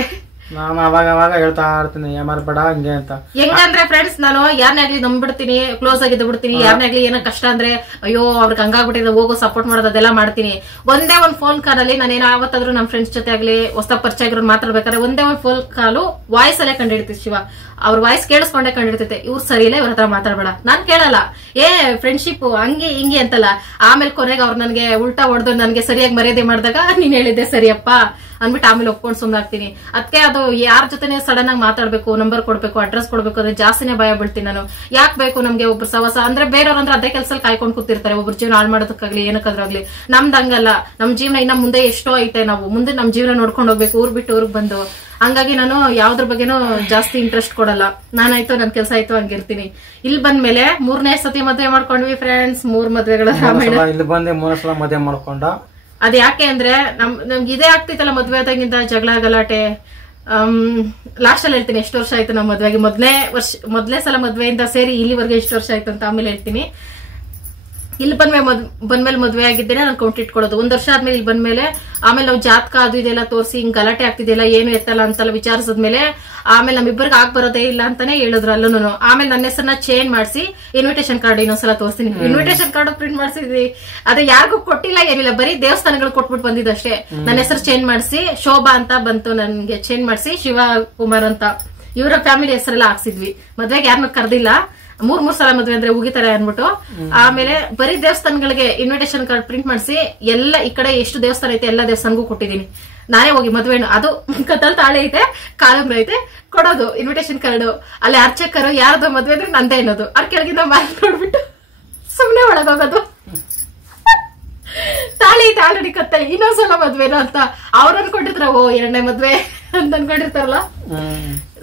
ನಾನು ಅವಾಗ ಹೇಳ್ತಾ ಇರ್ತೀನಿ ಯಾಮಾರ್ಬೇಡ ಹಂಗೆ ಅಂತ. ಹೆಂಗಂದ್ರೆ ಫ್ರೆಂಡ್ಸ್, ನಾನು ಯಾರನ್ನಾಗ್ಲಿ ನಂಬಿಡ್ತೀನಿ, ಕ್ಲೋಸ್ ಆಗಿದ್ದು ಬಿಡ್ತೀನಿ. ಯಾರನ್ನಾಗ್ಲಿ ಏನೋ ಕಷ್ಟ ಅಂದ್ರೆ ಅಯ್ಯೋ ಅವ್ರಿಗೆ ಹಂಗಾಗ್ಬಿಟ್ಟಿದೆ ಹೋಗೋ ಸಪೋರ್ಟ್ ಮಾಡೋದು ಅದೆಲ್ಲ ಮಾಡ್ತೀನಿ. ಒಂದೇ ಒಂದ್ ಫೋನ್ ಕಾಲ್ ಅಲ್ಲಿ ನಾನೇನೋ ಯಾವತ್ತಾದ್ರೂ ನಮ್ ಫ್ರೆಂಡ್ಸ್ ಜೊತೆ ಆಗ್ಲಿ ಹೊಸ ಪರಿಚಯ ಆಗಿರೋರು ಮಾತಾಡ್ಬೇಕಾದ್ರೆ ಒಂದೇ ಒಂದ್ ಫೋನ್ ಕಾಲು ವಾಯ್ಸ್ ಅಲ್ಲೇ ಕಂಡಿಡ್ತೀವಿ ಶಿವ. ಅವ್ರ ವಾಯ್ಸ್ ಕೇಳಿಸ್ಕೊಂಡೆ ಕಂಡಿಡ್ತೈತೆ, ಇವ್ರು ಸರಿ ಇಲ್ಲ, ಇವ್ರ ಹತ್ರ ಮಾತಾಡ್ಬೇಡ. ನಾನ್ ಕೇಳಲ್ಲ, ಫ್ರೆಂಡ್ಶಿಪ್ ಹಂಗೆ ಹಿಂಗೆ ಅಂತಲ್ಲ. ಆಮೇಲೆ ಕೊನೆಗೆ ಅವ್ರು ನನ್ಗೆ ಉಲ್ಟಾ ಹೊಡೆದು ನನ್ಗೆ ಸರಿಯಾಗಿ ಮರ್ಯಾದೆ ಮಾಡಿದಾಗ ನೀನ್ ಹೇಳಿದ್ದೆ ಸರಿಯಪ್ಪ ಅಂದ್ಬಿಟ್ಟು ಆಮೇಲೆ ಒಪ್ಕೊಂಡು ಸುಮ್ನಾಗ್ತೀನಿ. ಅದಕ್ಕೆ ಅದು ಯಾರ ಜೊತೆನೆ ಸಡನ್ ಆಗಿ ಮಾತಾಡ್ಬೇಕು, ನಂಬರ್ ಕೊಡ್ಬೇಕು, ಅಡ್ರೆಸ್ ಕೊಡ್ಬೇಕು ಅಂದ್ರೆ ಜಾಸ್ತಿನೇ ಭಯ ಬೀಳ್ತೀನಿ ನಾನು. ಯಾಕೆ ಬೇಕು ನಮ್ಗೆ ಒಬ್ರು ಸವಸ ಅಂದ್ರೆ? ಬೇರೆಯವ್ರು ಅಂದ್ರೆ ಅದೇ ಕೆಲಸದಲ್ಲಿ ಕಾಯ್ಕೊಂಡು ಕೂತಿರ್ತಾರೆ, ಒಬ್ರು ಜೀವನ ಹಾಳು ಮಾಡೋದಕ್ಕಾಗ್ಲಿ ಏನಕ್ಕಾದ್ರಾಗ್ಲಿ. ನಮ್ದು ಹಂಗಲ್ಲ, ನಮ್ ಜೀವನ ಇನ್ನ ಮುಂದೆ ಎಷ್ಟೋ ಐತೆ, ನಾವು ಮುಂದೆ ನಮ್ ಜೀವನ ನೋಡ್ಕೊಂಡು ಹೋಗ್ಬೇಕು, ಊರ್ ಬಿಟ್ಟು ಊರಿಗೆ ಬಂದು. ಹಂಗಾಗಿ ನಾನು ಯಾವ್ದ್ರ ಬಗ್ಗೆನೂ ಜಾಸ್ತಿ ಇಂಟ್ರೆಸ್ಟ್ ಕೊಡಲ್ಲ. ನಾನಾಯ್ತು ನನ್ ಕೆಲಸ ಆಯ್ತು ಹಂಗಿರ್ತೀನಿ. ಇಲ್ಲಿ ಬಂದ್ಮೇಲೆ 3ನೇ ಸತಿ ಮದ್ವೆ ಮಾಡ್ಕೊಂಡ್ವಿ ಫ್ರೆಂಡ್ಸ್. 3 ಮದ್ವೆಗಳ ರಾಮಾಯಣ. ಇಲ್ಲಿ ಬಂದೆ 3 ಸಲ ಮದ್ವೆ ಮಾಡ್ಕೊಂಡ. ಅದ್ ಯಾಕೆ ಅಂದ್ರೆ ನಮ್ಗೆ ಇದೇ ಆಗ್ತಿತ್ತಲ್ಲ ಮದ್ವೆ ಆದಾಗಿಂದ ಜಗಳ ಗಲಾಟೆ. ಲಾಸ್ಟ್ ಅಲ್ಲಿ ಹೇಳ್ತೀನಿ ಎಷ್ಟು ವರ್ಷ ಆಯ್ತು ನಮ್ಮ ಮದ್ವೆಗೆ. ಮೊದಲನೇ ಸಲ ಮದ್ವೆಯಿಂದ ಸೇರಿ ಇಲ್ಲಿವರೆಗೆ ಎಷ್ಟು ವರ್ಷ ಆಯ್ತು ಅಂತ ಆಮೇಲೆ ಹೇಳ್ತೀನಿ. ಇಲ್ಲಿ ಬಂದ್ಮೇಲೆ ಮದ್ವೆ ಆಗಿದ್ದೇನೆ ನಾನು ಕೌಂಟ್ ಇಟ್ಕೊಳ್ಳೋದು. 1 ವರ್ಷ ಆದ್ಮೇಲೆ ಇಲ್ಲಿ ಬಂದ್ಮೇಲೆ ಆಮೇಲೆ ನಾವು ಜಾತಕ ಅದು ಇದೆಲ್ಲ ತೋರಿಸಿ ಹಿಂಗ್ ಗಲಾಟೆ ಆಗ್ತಿದೆಯಲ್ಲ, ಏನು ಎತ್ತಲ್ಲ ಅಂತೆಲ್ಲ ವಿಚಾರಿಸಿದ್ಮೇಲೆ ಆಮೇಲೆ ನಮ್ಮಿಬ್ಬರಿಗೆ ಆಗ್ ಬರೋದೇ ಇಲ್ಲ ಅಂತಾನೆ ಹೇಳಿದ್ರು ಅಲ್ಲೂ. ಆಮೇಲೆ ನನ್ನ ಹೆಸರನ್ನ ಚೇಂಜ್ ಮಾಡಿಸಿ ಇನ್ವಿಟೇಷನ್ ಕಾರ್ಡ್ ಇನ್ನೊಂದ್ಸಲ ತೋರಿಸ್ತೀನಿ. ಇನ್ವಿಟೇಷನ್ ಕಾರ್ಡ್ ಪ್ರಿಂಟ್ ಮಾಡಿಸಿದ್ವಿ, ಅದೇ ಯಾರಿಗೂ ಕೊಟ್ಟಿಲ್ಲ ಏನಿಲ್ಲ, ಬರೀ ದೇವಸ್ಥಾನಗಳು ಕೊಟ್ಬಿಟ್ಟು ಬಂದಿದ್ದಷ್ಟೇ. ನನ್ನ ಹೆಸರು ಚೇಂಜ್ ಮಾಡಿಸಿ ಶೋಭಾ ಅಂತ ಬಂತು, ನನ್ಗೆ ಚೇಂಜ್ ಮಾಡಿಸಿ ಶಿವಕುಮಾರ್ ಅಂತ ಇವರ ಫ್ಯಾಮಿಲಿ ಹೆಸರೆಲ್ಲ ಹಾಕ್ಸಿದ್ವಿ. ಮದ್ವೆಗೆ ಯಾರನ್ನೂ ಕರ್ದಿಲ್ಲ, 3 ಸಲ ಮದ್ವೆ ಅಂದ್ರೆ ಉಗಿತಾರೆ ಅನ್ಬಿಟ್ಟು. ಆಮೇಲೆ ಬರೀ ದೇವಸ್ಥಾನಗಳಿಗೆ ಇನ್ವಿಟೇಷನ್ ಕಾರ್ಡ್ ಪ್ರಿಂಟ್ ಮಾಡಿಸಿ ಎಲ್ಲ ಈ ಕಡೆ ಎಷ್ಟು ದೇವಸ್ಥಾನ ಐತೆ ಎಲ್ಲ ದೇವಸ್ಥಾನಗೂ ಕೊಟ್ಟಿದ್ದೀನಿ. ನಾನೇ ಹೋಗಿ ಮದ್ವೆ ಅದು ಕತ್ತಲ್ ತಾಳೆ ಐತೆ, ಕಾಲಂಬ್ರ ಐತೆ, ಕೊಡೋದು ಇನ್ವಿಟೇಷನ್ ಕಾರ್ಡ್. ಅಲ್ಲಿ ಅರ್ಚಕರು ಯಾರ್ದು ಮದ್ವೆ ಅಂದ್ರೆ ನಂದೇ ಅನ್ನೋದು, ಅವ್ರ ಕೆಳಗಿಂದ ಮಾಲ್ ನೋಡ್ಬಿಟ್ಟು ಸುಮ್ನೆ ಒಳಗೋಗೋದು. ತಾಳಿ ಐತೆ ಆಲ್ರೆಡಿ ಕತ್ತಲೆ, ಇನ್ನೊಂದ್ಸಲ ಮದ್ವೆನೋ ಅಂತ ಅವ್ರು ಅನ್ಕೊಂಡಿರ್ತಾರ, ಓ 2ನೇ ಮದ್ವೆ ಅಂತ ಅನ್ಕೊಂಡಿರ್ತಾರಲ್ಲ.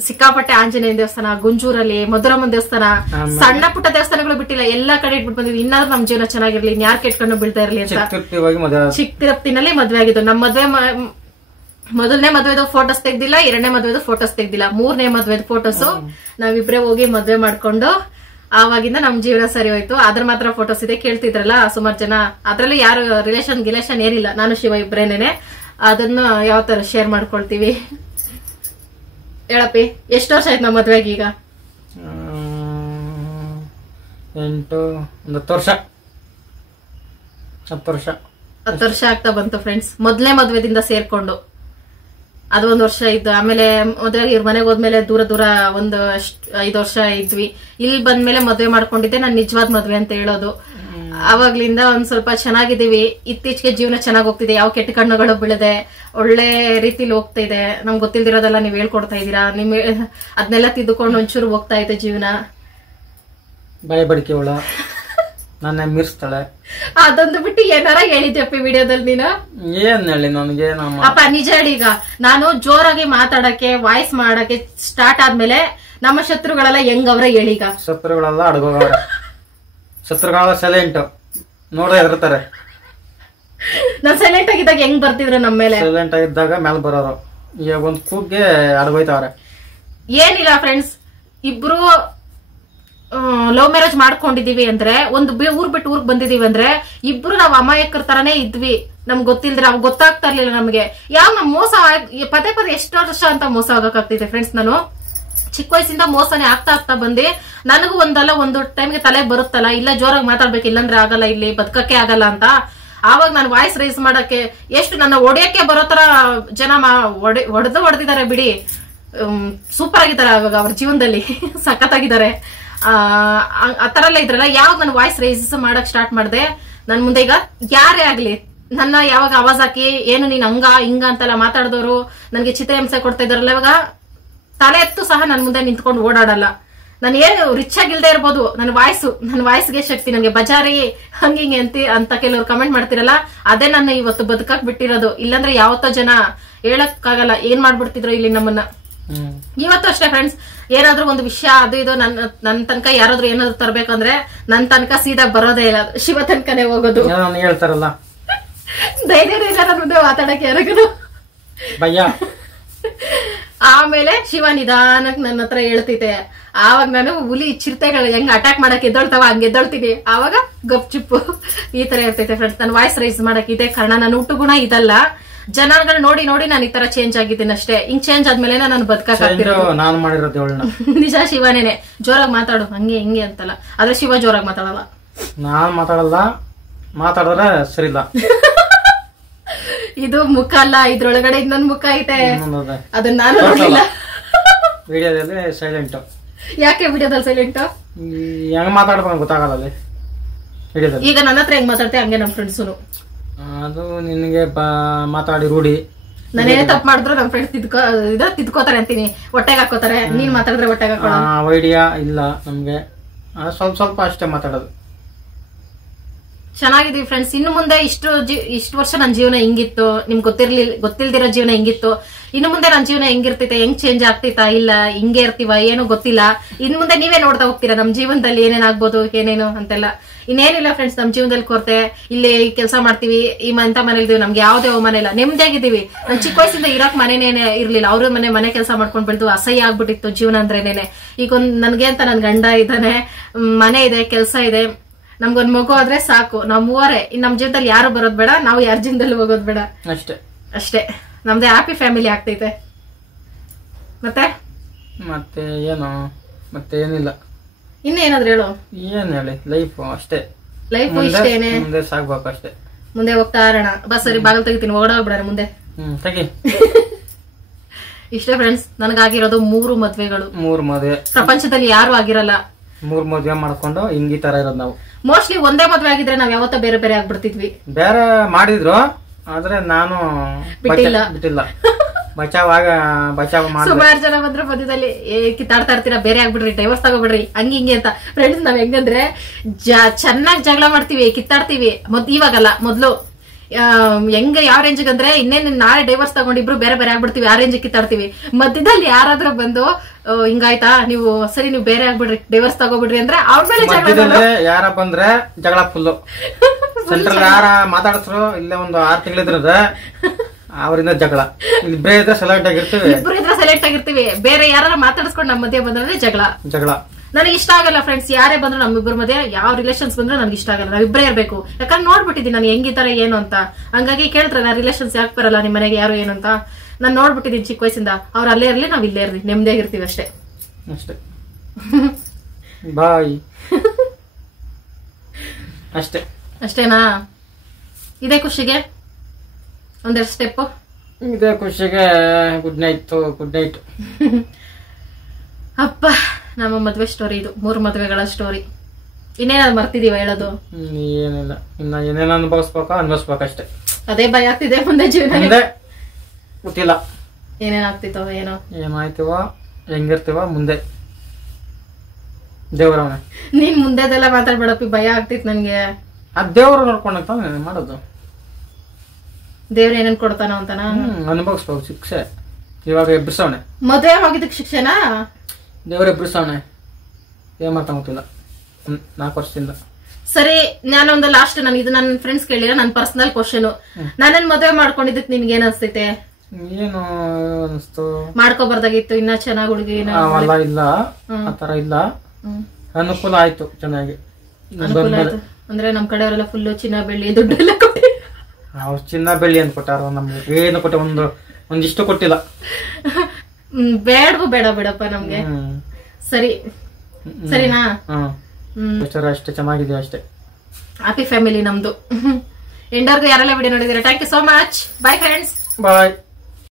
ಸಿಕ್ಕಾಪಟ್ಟೆ ಆಂಜನೇಯ ದೇವಸ್ಥಾನ, ಗುಂಜೂರಲ್ಲಿ ಮಧುರಮ್ಮನ ದೇವಸ್ಥಾನ, ಸಣ್ಣ ಪುಟ್ಟ ದೇವಸ್ಥಾನಗಳು ಬಿಟ್ಟಿಲ್ಲ, ಎಲ್ಲಾ ಕಡೆ ಇಟ್ಬಿಟ್ಟು ಬಂದಿದ್ವಿ. ಇನ್ನಾದ್ರೂ ನಮ್ ಜೀವನ ಚೆನ್ನಾಗಿರ್ಲಿ, ಯಾರ್ ಕೆಟ್ಕೊಂಡು ಬೀಳ್ತಾ ಇರ್ಲಿ ಅಂತ ಚಿಕ್ಕ ತಿರುಪ್ತಿನಲ್ಲಿ ಮದ್ವೆ ಆಗಿದ್ದು. ನಮ್ ಮದ್ವೆ ಮೊದಲನೇ ಮದ್ವೆದು ಫೋಟೋಸ್ ತೆಗ್ದಿಲ್ಲ, 2ನೇ ಮದ್ವೆದು ಫೋಟೋಸ್ ತೆಗ್ದಿಲ್ಲ, 3ನೇ ಮದ್ವೆದು ಫೋಟೋಸ್ ನಾವಿಬ್ರೇ ಹೋಗಿ ಮದ್ವೆ ಮಾಡ್ಕೊಂಡು ಆವಾಗಿಂದ ನಮ್ ಜೀವನ ಸರಿ ಹೋಯ್ತು. ಅದ್ರ ಮಾತ್ರ ಫೋಟೋಸ್ ಇದೆ. ಕೇಳ್ತಿದ್ರಲ್ಲ ಸುಮಾರು ಜನ, ಅದ್ರಲ್ಲಿ ಯಾರು ರಿಲೇಷನ್ ಏನಿಲ್ಲ, ನಾನು ಶಿವ ಇಬ್ರೇನೇನೆ. ಅದನ್ನ ಯಾವ ತರ ಶೇರ್ ಮಾಡ್ಕೊಳ್ತೀವಿ ಹೇಳಪ್ಪಿ. ಎಷ್ಟು ವರ್ಷ ಆಯ್ತು ನಮ್ಮ ಮದ್ವೆಗೆ? ಈಗ 10 ವರ್ಷ ಆಗ್ತಾ ಬಂತು ಫ್ರೆಂಡ್ಸ್. ಮೊದ್ಲೇ ಮದ್ವೆದಿಂದ ಸೇರ್ಕೊಂಡು ಅದು 1 ವರ್ಷ ಇದ್ದು, ಆಮೇಲೆ ಮದ್ವೆಗೆ ಇವ್ರ ಮನೆಗೆ ಹೋದ್ಮೇಲೆ ದೂರ ಒಂದು 5 ವರ್ಷ ಇದ್ವಿ. ಇಲ್ಲಿ ಬಂದ್ಮೇಲೆ ಮದ್ವೆ ಮಾಡ್ಕೊಂಡಿದ್ದೆ ನಾನು ನಿಜವಾದ ಮದ್ವೆ ಅಂತ ಹೇಳೋದು. ಅವಾಗ್ಲಿಂದ ಒಂದ್ ಸ್ವಲ್ಪ ಚೆನ್ನಾಗಿದ್ದೀವಿ. ಇತ್ತೀಚೆಗೆ ಜೀವನ ಚೆನ್ನಾಗಿ ಹೋಗ್ತಿದೆ, ಯಾವ ಕೆಟ್ಟ ಕಣ್ಣುಗಳು ಬೀಳದೆ ಒಳ್ಳೆ ರೀತಿಲಿ ಹೋಗ್ತಾ ಇದೆ. ನಮ್ಗೆ ಗೊತ್ತಿಲ್ದಿರೋದೆಲ್ಲ ನೀವ್ ಹೇಳ್ಕೊಡ್ತಾ ಇದೀರಾ, ಅದನ್ನೆಲ್ಲ ತಿದ್ದುಕೊಂಡು ಒಂಚೂರು ಹೋಗ್ತಾ ಇದೆ ಜೀವನ. ಬಾಯಿ ಬಡಿಕೆ ಒಳ ನನ್ನ ಮೀರ್ಸ್ತಾಳೆ. ಅದೊಂದು ಬಿಟ್ಟು ಏನಾರ ಹೇಳಿದ್ಯಪ್ಪ ವಿಡಿಯೋದಲ್ಲಿ ನೀನು? ಏನ್ ಹೇಳಿ ನನಗೆ ಅಪ್ಪ ನಿಜ ಹೇಳಿ. ಈಗ ನಾನು ಜೋರಾಗಿ ಮಾತಾಡಕ್ಕೆ ವಾಯ್ಸ್ ಮಾಡಕ್ಕೆ ಸ್ಟಾರ್ಟ್ ಆದ್ಮೇಲೆ ನಮ್ಮ ಶತ್ರುಗಳೆಲ್ಲ ಹೆಂಗವ್ರ ಹೇಳಿ? ಈಗ ಶತ್ರುಗಳೆಲ್ಲ ಅಡಗೋಗವ್ರೆ. ಶತ್ರುಗಳೆಲ್ಲ ಸೈಲೆಂಟ್ ನೋಡ್ರೆ ಹೆದರ್ತಾರೆ. ನಾನ್ ಸೈಲೆಂಟ್ ಆಗಿದ್ದಾಗ ಹೆಂಗ್ ಬರ್ತಿದ್ರು ನಮ್ಮ ಮೇಲೆ? ಸೈಲೆಂಟ್ ಆಗಿದ್ದಾಗ ಮೇಲೆ ಬರೋರು. ಈಗ ಒಂದ್ ಕೂಗ್ಗೆ ಅಡಗೋಯ್ತವ್ರೆ. ಏನಿಲ್ಲ ಫ್ರೆಂಡ್ಸ್, ಇಬ್ರು ಲವ್ ಮ್ಯಾರೇಜ್ ಮಾಡ್ಕೊಂಡಿದೀವಿ ಅಂದ್ರೆ, ಒಂದು ಊರ್ ಬಿಟ್ಟು ಊರ್ಗ್ ಬಂದಿದೀವಿ ಅಂದ್ರೆ ಇಬ್ರು ನಾವ್ ಅಮಾಯಕರ ತರಾನೇ ಇದ್ವಿ. ನಮ್ಗೆ ಗೊತ್ತಿಲ್ದ್ರೆ ಅವ್ ಗೊತ್ತಾಗ್ತಾ ಇರ್ಲಿಲ್ಲ ನಮ್ಗೆ. ಯಾವ ನಮ್ ಮೋಸ ಪದೇ ಎಷ್ಟು ವರ್ಷ ಅಂತ ಮೋಸ ಆಗಕ್ಕಾಗ್ತಿದೆ ಫ್ರೆಂಡ್ಸ್. ನಾನು ಚಿಕ್ಕ ವಯಸ್ಸಿಂದ ಮೋಸನೇ ಆಗ್ತಾ ಬಂದೆ. ನನಗೂ ಒಂದು ಟೈಮ್ಗೆ ತಲೆ ಬರುತ್ತಲ್ಲ, ಇಲ್ಲ ಜೋರಾಗಿ ಮಾತಾಡ್ಬೇಕು, ಇಲ್ಲಾಂದ್ರೆ ಆಗಲ್ಲ, ಇಲ್ಲಿ ಬದುಕಕ್ಕೆ ಆಗಲ್ಲ ಅಂತ. ಆವಾಗ ನಾನು ವಾಯ್ಸ್ ರೈಸ್ ಮಾಡಕ್ಕೆ ಎಷ್ಟು ನನ್ನ ಒಡೆಯಕ್ಕೆ ಬರೋ ತರ ಜನ ಹೊಡೆದಿದ್ದಾರೆ ಬಿಡಿ. ಸೂಪರ್ ಆಗಿದ್ದಾರೆ ಅವಾಗ ಅವ್ರ ಜೀವನದಲ್ಲಿ, ಸಖತ್ತಾಗಿದ್ದಾರೆ. ಆ ತರ ಎಲ್ಲ ಇದ್ರಲ್ಲ. ಯಾವಾಗ ನಾನು ವಾಯ್ಸ್ ರೈಸ್ ಮಾಡಕ್ ಸ್ಟಾರ್ಟ್ ಮಾಡಿದೆ, ನನ್ ಮುಂದೆ ಈಗ ಯಾರೇ ಆಗ್ಲಿ ನನ್ನ ಯಾವಾಗ ಆವಾಜ್ ಹಾಕಿ ಏನು ನೀನ್ ಹಂಗ ಹಿಂಗ ಅಂತೆಲ್ಲ ಮಾತಾಡಿದವರು ನನ್ಗೆ ಚಿತ್ರಹಿಂಸೆ ಕೊಡ್ತಾ ಇದಾರಲ್ಲ, ಇವಾಗ ತಲೆ ಎತ್ತು ಸಹ ನನ್ ಮುಂದೆ ನಿಂತ್ಕೊಂಡು ಓಡಾಡಲ್ಲ. ನಾನು ಏನು ರಿಚ್ ಆಗಿಲ್ದೇ ಇರ್ಬೋದು, ನನ್ನ ವಾಯ್ಸ್ಗೆ ಶಕ್ತಿ, ನನಗೆ ಬಜಾರಿ ಹಂಗಿಂಗೆ ಅಂತ ಕೆಲವರು ಕಮೆಂಟ್ ಮಾಡ್ತಿರಲ್ಲ, ಅದೇ ನನ್ನ ಇವತ್ತು ಬದುಕಕ್ ಬಿಟ್ಟಿರೋದು. ಇಲ್ಲಾಂದ್ರೆ ಯಾವತ್ತೋ ಜನ ಹೇಳಕ್ಕಾಗಲ್ಲ ಏನ್ ಮಾಡ್ಬಿಡ್ತಿದ್ರು ಇಲ್ಲಿ ನಮ್ಮನ್ನ. ಇವತ್ತು ಅಷ್ಟೇ ಫ್ರೆಂಡ್ಸ್, ಏನಾದ್ರೂ ಒಂದು ವಿಷಯ ಅದು ಇದು ನನ್ನ ತನಕ ಯಾರಾದ್ರೂ ಏನಾದ್ರು ತರ್ಬೇಕಂದ್ರೆ ನನ್ ತನಕ ಸೀದಾ ಬರೋದೇ ಇಲ್ಲ, ಶಿವ ತನಕನೇ ಹೋಗೋದು. ಹೇಳ್ತಾರಲ್ಲ ಧೈರ್ಯ ಇಲ್ಲ ನನ್ನ ಮುಂದೆ ಮಾತಾಡಕ್ಕೆ ಯಾರಿಗೂ ಭಯ. ಆಮೇಲೆ ಶಿವ ನಿಧಾನಕ್ ನನ್ನ ಹತ್ರ ಹೇಳ್ತೈತೆ. ಆವಾಗ ನಾನು ಹುಲಿ ಚಿರತೆಗಳು ಹೆಂಗ್ ಅಟ್ಯಾಕ್ ಮಾಡಕ್ ಎದ್ದೊಳ್ತಾವ ಹಂಗ ಎದ್ದೊಳ್ತೀನಿ. ಆವಾಗ ಗಪ್ ಚಿಪ್ಪು ಈ ತರ ಇರ್ತೈತೆ ಫ್ರೆಂಡ್ಸ್. ನಾನು ವಾಯ್ಸ್ ರೈಸ್ ಮಾಡಕ್ ಇದೆ ಕಾರಣ. ನನ್ನ ಹುಟ್ಟು ಗುಣ ಇದಲ್ಲ, ಜನಗಳು ನೋಡಿ ನೋಡಿ ನಾನು ಈ ತರ ಚೇಂಜ್ ಆಗಿದ್ದೀನಿ ಅಷ್ಟೇ. ಹಿಂಗ್ ಚೇಂಜ್ ಆದ್ಮೇಲೆ ನಾನು ನಾನು ಮಾಡಿರೋದು ನಿಜ. ಶಿವನೇನೆ ಜೋರಾಗಿ ಮಾತಾಡು ಹಂಗೆ ಹಿಂಗೆ ಅಂತಲ್ಲ, ಆದ್ರೆ ಶಿವ ಜೋರಾಗಿ ಮಾತಾಡಲ್ಲ. ನಾನ್ ಮಾತಾಡಲ್ಲ, ಮಾತಾಡಿದ್ರೆ ಸರಿಲ್ಲ. ಇದು ಮುಖ ಅಲ್ಲ, ಇದ್ರೊಳಗಡೆ ಇನ್ನೊಂದ್ ಮುಖ ಐತೆ, ಅದನ್ನ ನಾನು ನೋಡಿಲ್ಲ. ವಿಡಿಯೋದಲ್ಲಿ ಸೈಲೆಂಟ್. ಯಾಕೆ ವಿಡಿಯೋದಲ್ಲಿ ಸೈಲೆಂಟ್? ಹೆಂಗ್ ಮಾತಾಡ್ಬೇಕು ಗೊತ್ತಾಗಲ್ಲ ವಿಡಿಯೋದಲ್ಲಿ. ಈಗ ನನ್ನ ಹತ್ರ ಹೆಂಗ್ ಮಾತಾಡ್ತೆ ಹಂಗೆ ನಮ್ ಫ್ರೆಂಡ್ಸು. ಅದು ನಿನ್ಗೆ ಮಾತಾಡಿ ರೂಢಿ. ನಾನೇನೇ ತಪ್ಪು ಮಾಡಿದ್ರು ನಮ್ ಫ್ರೆಂಡ್ಸ್ ತಿದ್ಕೋತಾರೆ ಅಂತೀನಿ, ಹೊಟ್ಟೆಗೆ ಹಾಕೋತಾರೆ. ನೀನ್ ಮಾತಾಡಿದ್ರೆ ಹೊಟ್ಟೆಗೆ ಹಾಕೋಣ ಐಡಿಯಾ ಇಲ್ಲ ನಮ್ಗೆ, ಸ್ವಲ್ಪ ಸ್ವಲ್ಪ ಅಷ್ಟೇ ಮಾತಾಡೋದು. ಚೆನ್ನಾಗಿದೀವಿ ಫ್ರೆಂಡ್ಸ್. ಇನ್ನು ಮುಂದೆ ಇಷ್ಟು ವರ್ಷ ನನ್ನ ಜೀವನ ಹಿಂಗಿತ್ತು, ನಿಮ್ಗೆ ಗೊತ್ತಿಲ್ದಿರೋ ಜೀವನ ಹಿಂಗಿತ್ತು. ಇನ್ನು ಮುಂದೆ ನನ್ನ ಜೀವನ ಹೆಂಗಿರ್ತೈತೆ, ಹೆಂಗ್ ಚೇಂಜ್ ಆಗ್ತೈತಾ ಇಲ್ಲ ಹಿಂಗೆ ಇರ್ತೀವ ಏನೋ ಗೊತ್ತಿಲ್ಲ. ಇನ್ನು ಮುಂದೆ ನೀವೇ ನೋಡ್ತಾ ಹೋಗ್ತೀರಾ ನಮ್ ಜೀವನದಲ್ಲಿ ಏನೇನಾಗ್ಬೋದು ಏನೇನು ಅಂತೆಲ್ಲ. ಇನ್ನೇನಿಲ್ಲ ಫ್ರೆಂಡ್ಸ್, ನಮ್ ಜೀವನದಲ್ಲಿ ಕೊರತೆ. ಇಲ್ಲಿ ಕೆಲಸ ಮಾಡ್ತೀವಿ, ಈ ಇಂಥ ಮನೇಲಿ ಇದೀವಿ, ನಮ್ಗೆ ಯಾವ್ದೇ ಮನೆ ಇಲ್ಲ, ನೆಮ್ಮದಿಯಾಗಿದ್ದೀವಿ. ನಮ್ ಚಿಕ್ಕ ವಯಸ್ಸಿಂದ ಇರೋಕ್ ಮನೇನೇನೆ ಇರ್ಲಿಲ್ಲ. ಅವ್ರ ಮನೆ ಕೆಲಸ ಮಾಡ್ಕೊಂಡ್ ಬೆಳೆದು ಅಸಹ್ಯ ಆಗ್ಬಿಟ್ಟಿತ್ತು ಜೀವನ ಅಂದ್ರೇನೇನೆ. ಈಗ ನನ್ಗೆ ಅಂತ ನನ್ ಗಂಡ ಇದ್ದಾನೆ, ಮನೆ ಇದೆ, ಕೆಲಸ ಇದೆ, ನಮ್ಗೊಂದ್ ಮಗು ಆದ್ರೆ ಸಾಕು. ನಾವ್ ಮೂವರೇ. ನಮ್ ಜೀವನದಲ್ಲಿ ಯಾರು ಬರೋದ್ ಬೇಡ, ನಾವು ಯಾರ ಜೀವನದಲ್ಲಿ ಹೋಗೋದ್ ಬೇಡ. ಅಷ್ಟೇ ನಮ್ದೇ ಹ್ಯಾಪಿ ಫ್ಯಾಮಿಲಿ ಆಗ್ತೈತೆ. ಮತ್ತೆ ಏನು ಮತ್ತೆ ಏನಿಲ್ಲ. ಇನ್ನೇನಾದ್ರು ಹೇಳು. ಏನ್ ಹೇಳಿ, ಲೈಫ್ ಅಷ್ಟೇ. ಲೈಫ್ ಇಷ್ಟೇನೆ, ಮುಂದೆ ಸಾಗ್ಬೇಕು ಅಷ್ಟೇ. ಮುಂದೆ ಹೋಗ್ತಾ ಇರೋಣ. ಬಸ್ ಸರಿ ಬಾಗಲ್ ತೆಗಿತೀನಿ, ಓಡೋಗ್ಬಿಡ ಮುಂದೆ. ತೆಗಿ. ಇಷ್ಟೇ ಫ್ರೆಂಡ್ಸ್, ನನಗಾಗಿರೋದು 3 ಮದ್ವೆಗಳು. 3 ಮದ್ವೆ ಪ್ರಪಂಚದಲ್ಲಿ ಯಾರು ಆಗಿರಲ್ಲ. 3 ಮದ್ವೆ ಮಾಡ್ಕೊಂಡು ಹಿಂಗಿ ತರ ಇರೋದು ನಾವು. ಮೋಸ್ಟ್ಲಿ ಒಂದೇ ಮದ್ವೆ ಆಗಿದ್ರೆ ನಾವ್ ಯಾವತ್ತೋ ಬೇರೆ ಬೇರೆ ಆಗ್ಬಿಡ್ತಿದ್ವಿ. ಬೇರೆ ಮಾಡಿದ್ರು, ಆದ್ರೆ ನಾನು ಬಿಟ್ಟಿಲ್ಲ. ಬಚಾವ್ ಸುಮಾರು ಜನ ಬಂದ್ರೆ ಮಧ್ಯದಲ್ಲಿ ಕಿತ್ತಾಡ್ತಾ ಇರ್ತೀರಾ, ಬೇರೆ ಆಗ್ಬಿಡ್ರಿ, ಡೈವರ್ಸ್ ತಗೋಬಿಡ್ರಿ, ಹಂಗ ಹಿಂಗೆ ಅಂತ. ಫ್ರೆಂಡ್ಸ್ ನಾವ್ ಹೆಂಗಂದ್ರೆ ಚೆನ್ನಾಗಿ ಜಗಳ ಮಾಡ್ತೀವಿ, ಕಿತ್ತಾಡ್ತೀವಿ. ಇವಾಗಲ್ಲ, ಮೊದ್ಲು ಹೆಂಗ ಯಾವ ರೇಂಜ್ ಅಂದ್ರೆ ಇನ್ನೇನು ನಾಳೆ ಡೈವರ್ಸ್ ತಗೊಂಡಿಬ್ರು ಬೇರೆ ಬೇರೆ ಆಗ್ಬಿಡ್ತೀವಿ, ಆ ರೇಂಜ್ ಕಿತ್ತಾಡ್ತೀವಿ. ಮಧ್ಯದಲ್ಲಿ ಯಾರಾದ್ರೂ ಬಂದು ಹಿಂಗಾಯ್ತಾ ನೀವು ಸರಿ ನೀವು ಬೇರೆ ಆಗ್ಬಿಡ್ರಿ, ಡೈವರ್ಸ್ ತಗೋಬಿಡ್ರಿ ಅಂದ್ರೆ ಅವ್ರ ಮೇಲೆ ಜಗಳ. ಯಾರ ಬಂದ್ರೆ ಜಗಳ ಫುಲ್ಲು. ಸೆಂಟ್ರಲ್ ಯಾರ ಮಾತಾಡಿಸ್ರು ಇಲ್ಲೇ ಒಂದು 6 ತಿಂಗಳಿದ್ರದ ಅವರಿಂದ ಜಗಳ. ಇಬ್ಬರೇ ಇದ್ರೆ ಸೆಲೆಕ್ಟ್ ಆಗಿರ್ತೀವಿ. ಬೇರೆ ಯಾರು ಮಾತಾಡಿಸ್ಕೊಂಡು ನಮ್ಮ ಮಧ್ಯೆ ಬಂದ್ರೆ ಜಗಳ. ನನಗೆ ಇಷ್ಟ ಆಗಲ್ಲ ಫ್ರೆಂಡ್ಸ್, ಯಾರೇ ಬಂದ್ರು ನಮ್ಮಿಬ್ಬರ ಮಧ್ಯೆ ಯಾವ ರಿಲೇಷನ್ಸ್ ಬಂದ್ರು ನನಗೆ ಇಷ್ಟ ಆಗಲ್ಲ. ನಾವಿಬ್ಬರೇ ಇರ್ಬೇಕು. ಯಾಕಂದ್ರೆ ನೋಡ್ಬಿಟ್ಟಿದ್ದೀನಿ ನಾನು ಹೆಂಗಿದ್ದಾರೆ ಏನು ಅಂತ. ಹಂಗಾಗಿ ಕೇಳ್ತಾರೆ ನಾ ರಿಲೇಷನ್ಸ್ ಯಾಕೆ ಬರಲ್ಲ ನಿಮ್ ಮನೆಗೆ ಯಾರು ಏನು ಅಂತ. ನಾನು ನೋಡ್ಬಿಟ್ಟಿದ್ದೀನಿ ಚಿಕ್ಕ ವಯಸ್ಸಿಂದ. ಅವ್ರು ಅಲ್ಲೇ ಇರ್ಲಿ, ನಾವ್ ಇಲ್ಲೇ ಇರ್ಲಿ, ನೆಮ್ಮದಿಯಾಗಿರ್ತೀವಿ ಅಷ್ಟೇ. ಬಾಯ್. ಅಷ್ಟೇನಾ? ಇದೇ ಖುಷಿಗೆ ಒಂದೆರಡು ಸ್ಟೆಪ್. ಇದೇ ಖುಷಿಗೆ ಗುಡ್ ನೈಟ್. ಅಪ್ಪ, ನಮ್ಮ ಮದ್ವೆ ಸ್ಟೋರಿ ಇದು. 3 ಮದ್ವೆಗಳ ಸ್ಟೋರಿ. ಇನ್ನೇನಾದ್ರು ಮರ್ತಿದೀವ ಹೇಳೋದು? ಏನಿಲ್ಲ, ಇನ್ನ ಏನೇನ ಅನ್ಭವಿಸ್ಬೇಕಷ್ಟೇ. ಅದೇ ಭಯ ಆಗ್ತಿದೆ ಮುಂದೆ ಜೀವನ. ಗೊತ್ತಿಲ್ಲ ಏನೇನಾಗ್ತಿತ್ತೋ ಏನಾಯ್ತೀವ, ಹೆಂಗಿರ್ತೀವ ಮುಂದೆ. ದೇವ್ರವನೇ. ನೀನ್ ಮುಂದೆದೆಲ್ಲ ಮಾತಾಡ್ಬೇಡಪ್ಪಿ, ಭಯ ಆಗ್ತಿತ್ತು ನನ್ಗೆ. ದೇವ್ರ ನೋಡ್ಕೊಂಡ ಮಾಡೋದು. ದೇವ್ರ ಏನೇನ್ ಕೊಡ್ತಾನೋ ಅಂತನ ಅನುಭವಿಸ್ಬೇಕು. ಶಿಕ್ಷೆ ಇವಾಗ ಎಬ್ಬಿಸವಣೆ. ಮದುವೆ ಹೋಗಿದ್ದಕ್ ಶಿಕ್ಷೆನಾ? ದೇವ್ರ ಎಬ್ಬಿಸವಣೆ. ಏನ್ ಮಾಡ್ತಾ ಗೊತ್ತಿಲ್ಲ 4 ವರ್ಷದಿಂದ. ಸರಿ, ನಾನೊಂದು ಲಾಸ್ಟ್ ಇದು ನನ್ನ ಫ್ರೆಂಡ್ಸ್ ಕೇಳಿಲ್ಲ, ನನ್ನ ಪರ್ಸನಲ್ ಕ್ವಶನ್. ನಾನನ್ ಮದುವೆ ಮಾಡ್ಕೊಂಡಿದ್ದಕ್ ನಿನ್ಗೆ ಏನ್ ಅನ್ಸ್ತೈತೆ? ಏನು ಅನ್ಸ್ತು? ಮಾಡ್ಕೋಬಾರ್ದಾಗಿತ್ತು, ಇನ್ನ ಚೆನ್ನಾಗ್ ಹುಡುಗಿ ಇಲ್ಲ, ಆತರ ಇಲ್ಲ. ಅನುಕೂಲ ಆಯ್ತು, ಚೆನ್ನಾಗಿ ಅನುಕೂಲ ಆಯ್ತು. ಅಂದ್ರೆ ನಮ್ ಕಡೆಯವರೆಲ್ಲ ಫುಲ್ ಚಿನ್ನ ಬೆಳ್ಳಿ ದುಡ್ಡೆಲ್ಲ ಕೊಟ್ಟಿ. ಅವ್ರು ಚಿನ್ನ ಬೆಳ್ಳಿ ಅಂತ ಕೊಟ್ಟಾರ, ನಮ್ಗೆ ಏನು ಕೊಟ್ಟೆ ಒಂದಿಷ್ಟು ಕೊಟ್ಟಿಲ್ಲ. ಬೇಡವೂ ಬೇಡಪ್ಪ ನಮ್ಗೆ. ಸರಿನಾ? ಅಷ್ಟೇ, ಚೆನ್ನಾಗಿದೆ ಅಷ್ಟೇ. ಹ್ಯಾಪಿ ಫ್ಯಾಮಿಲಿ ನಮ್ದು. ಎಂಡರ್ಗೂ ಯಾರೆಲ್ಲ ವಿಡಿಯೋ ನೋಡಿದ್ರೆ thank you so much. Bye friends. Bye.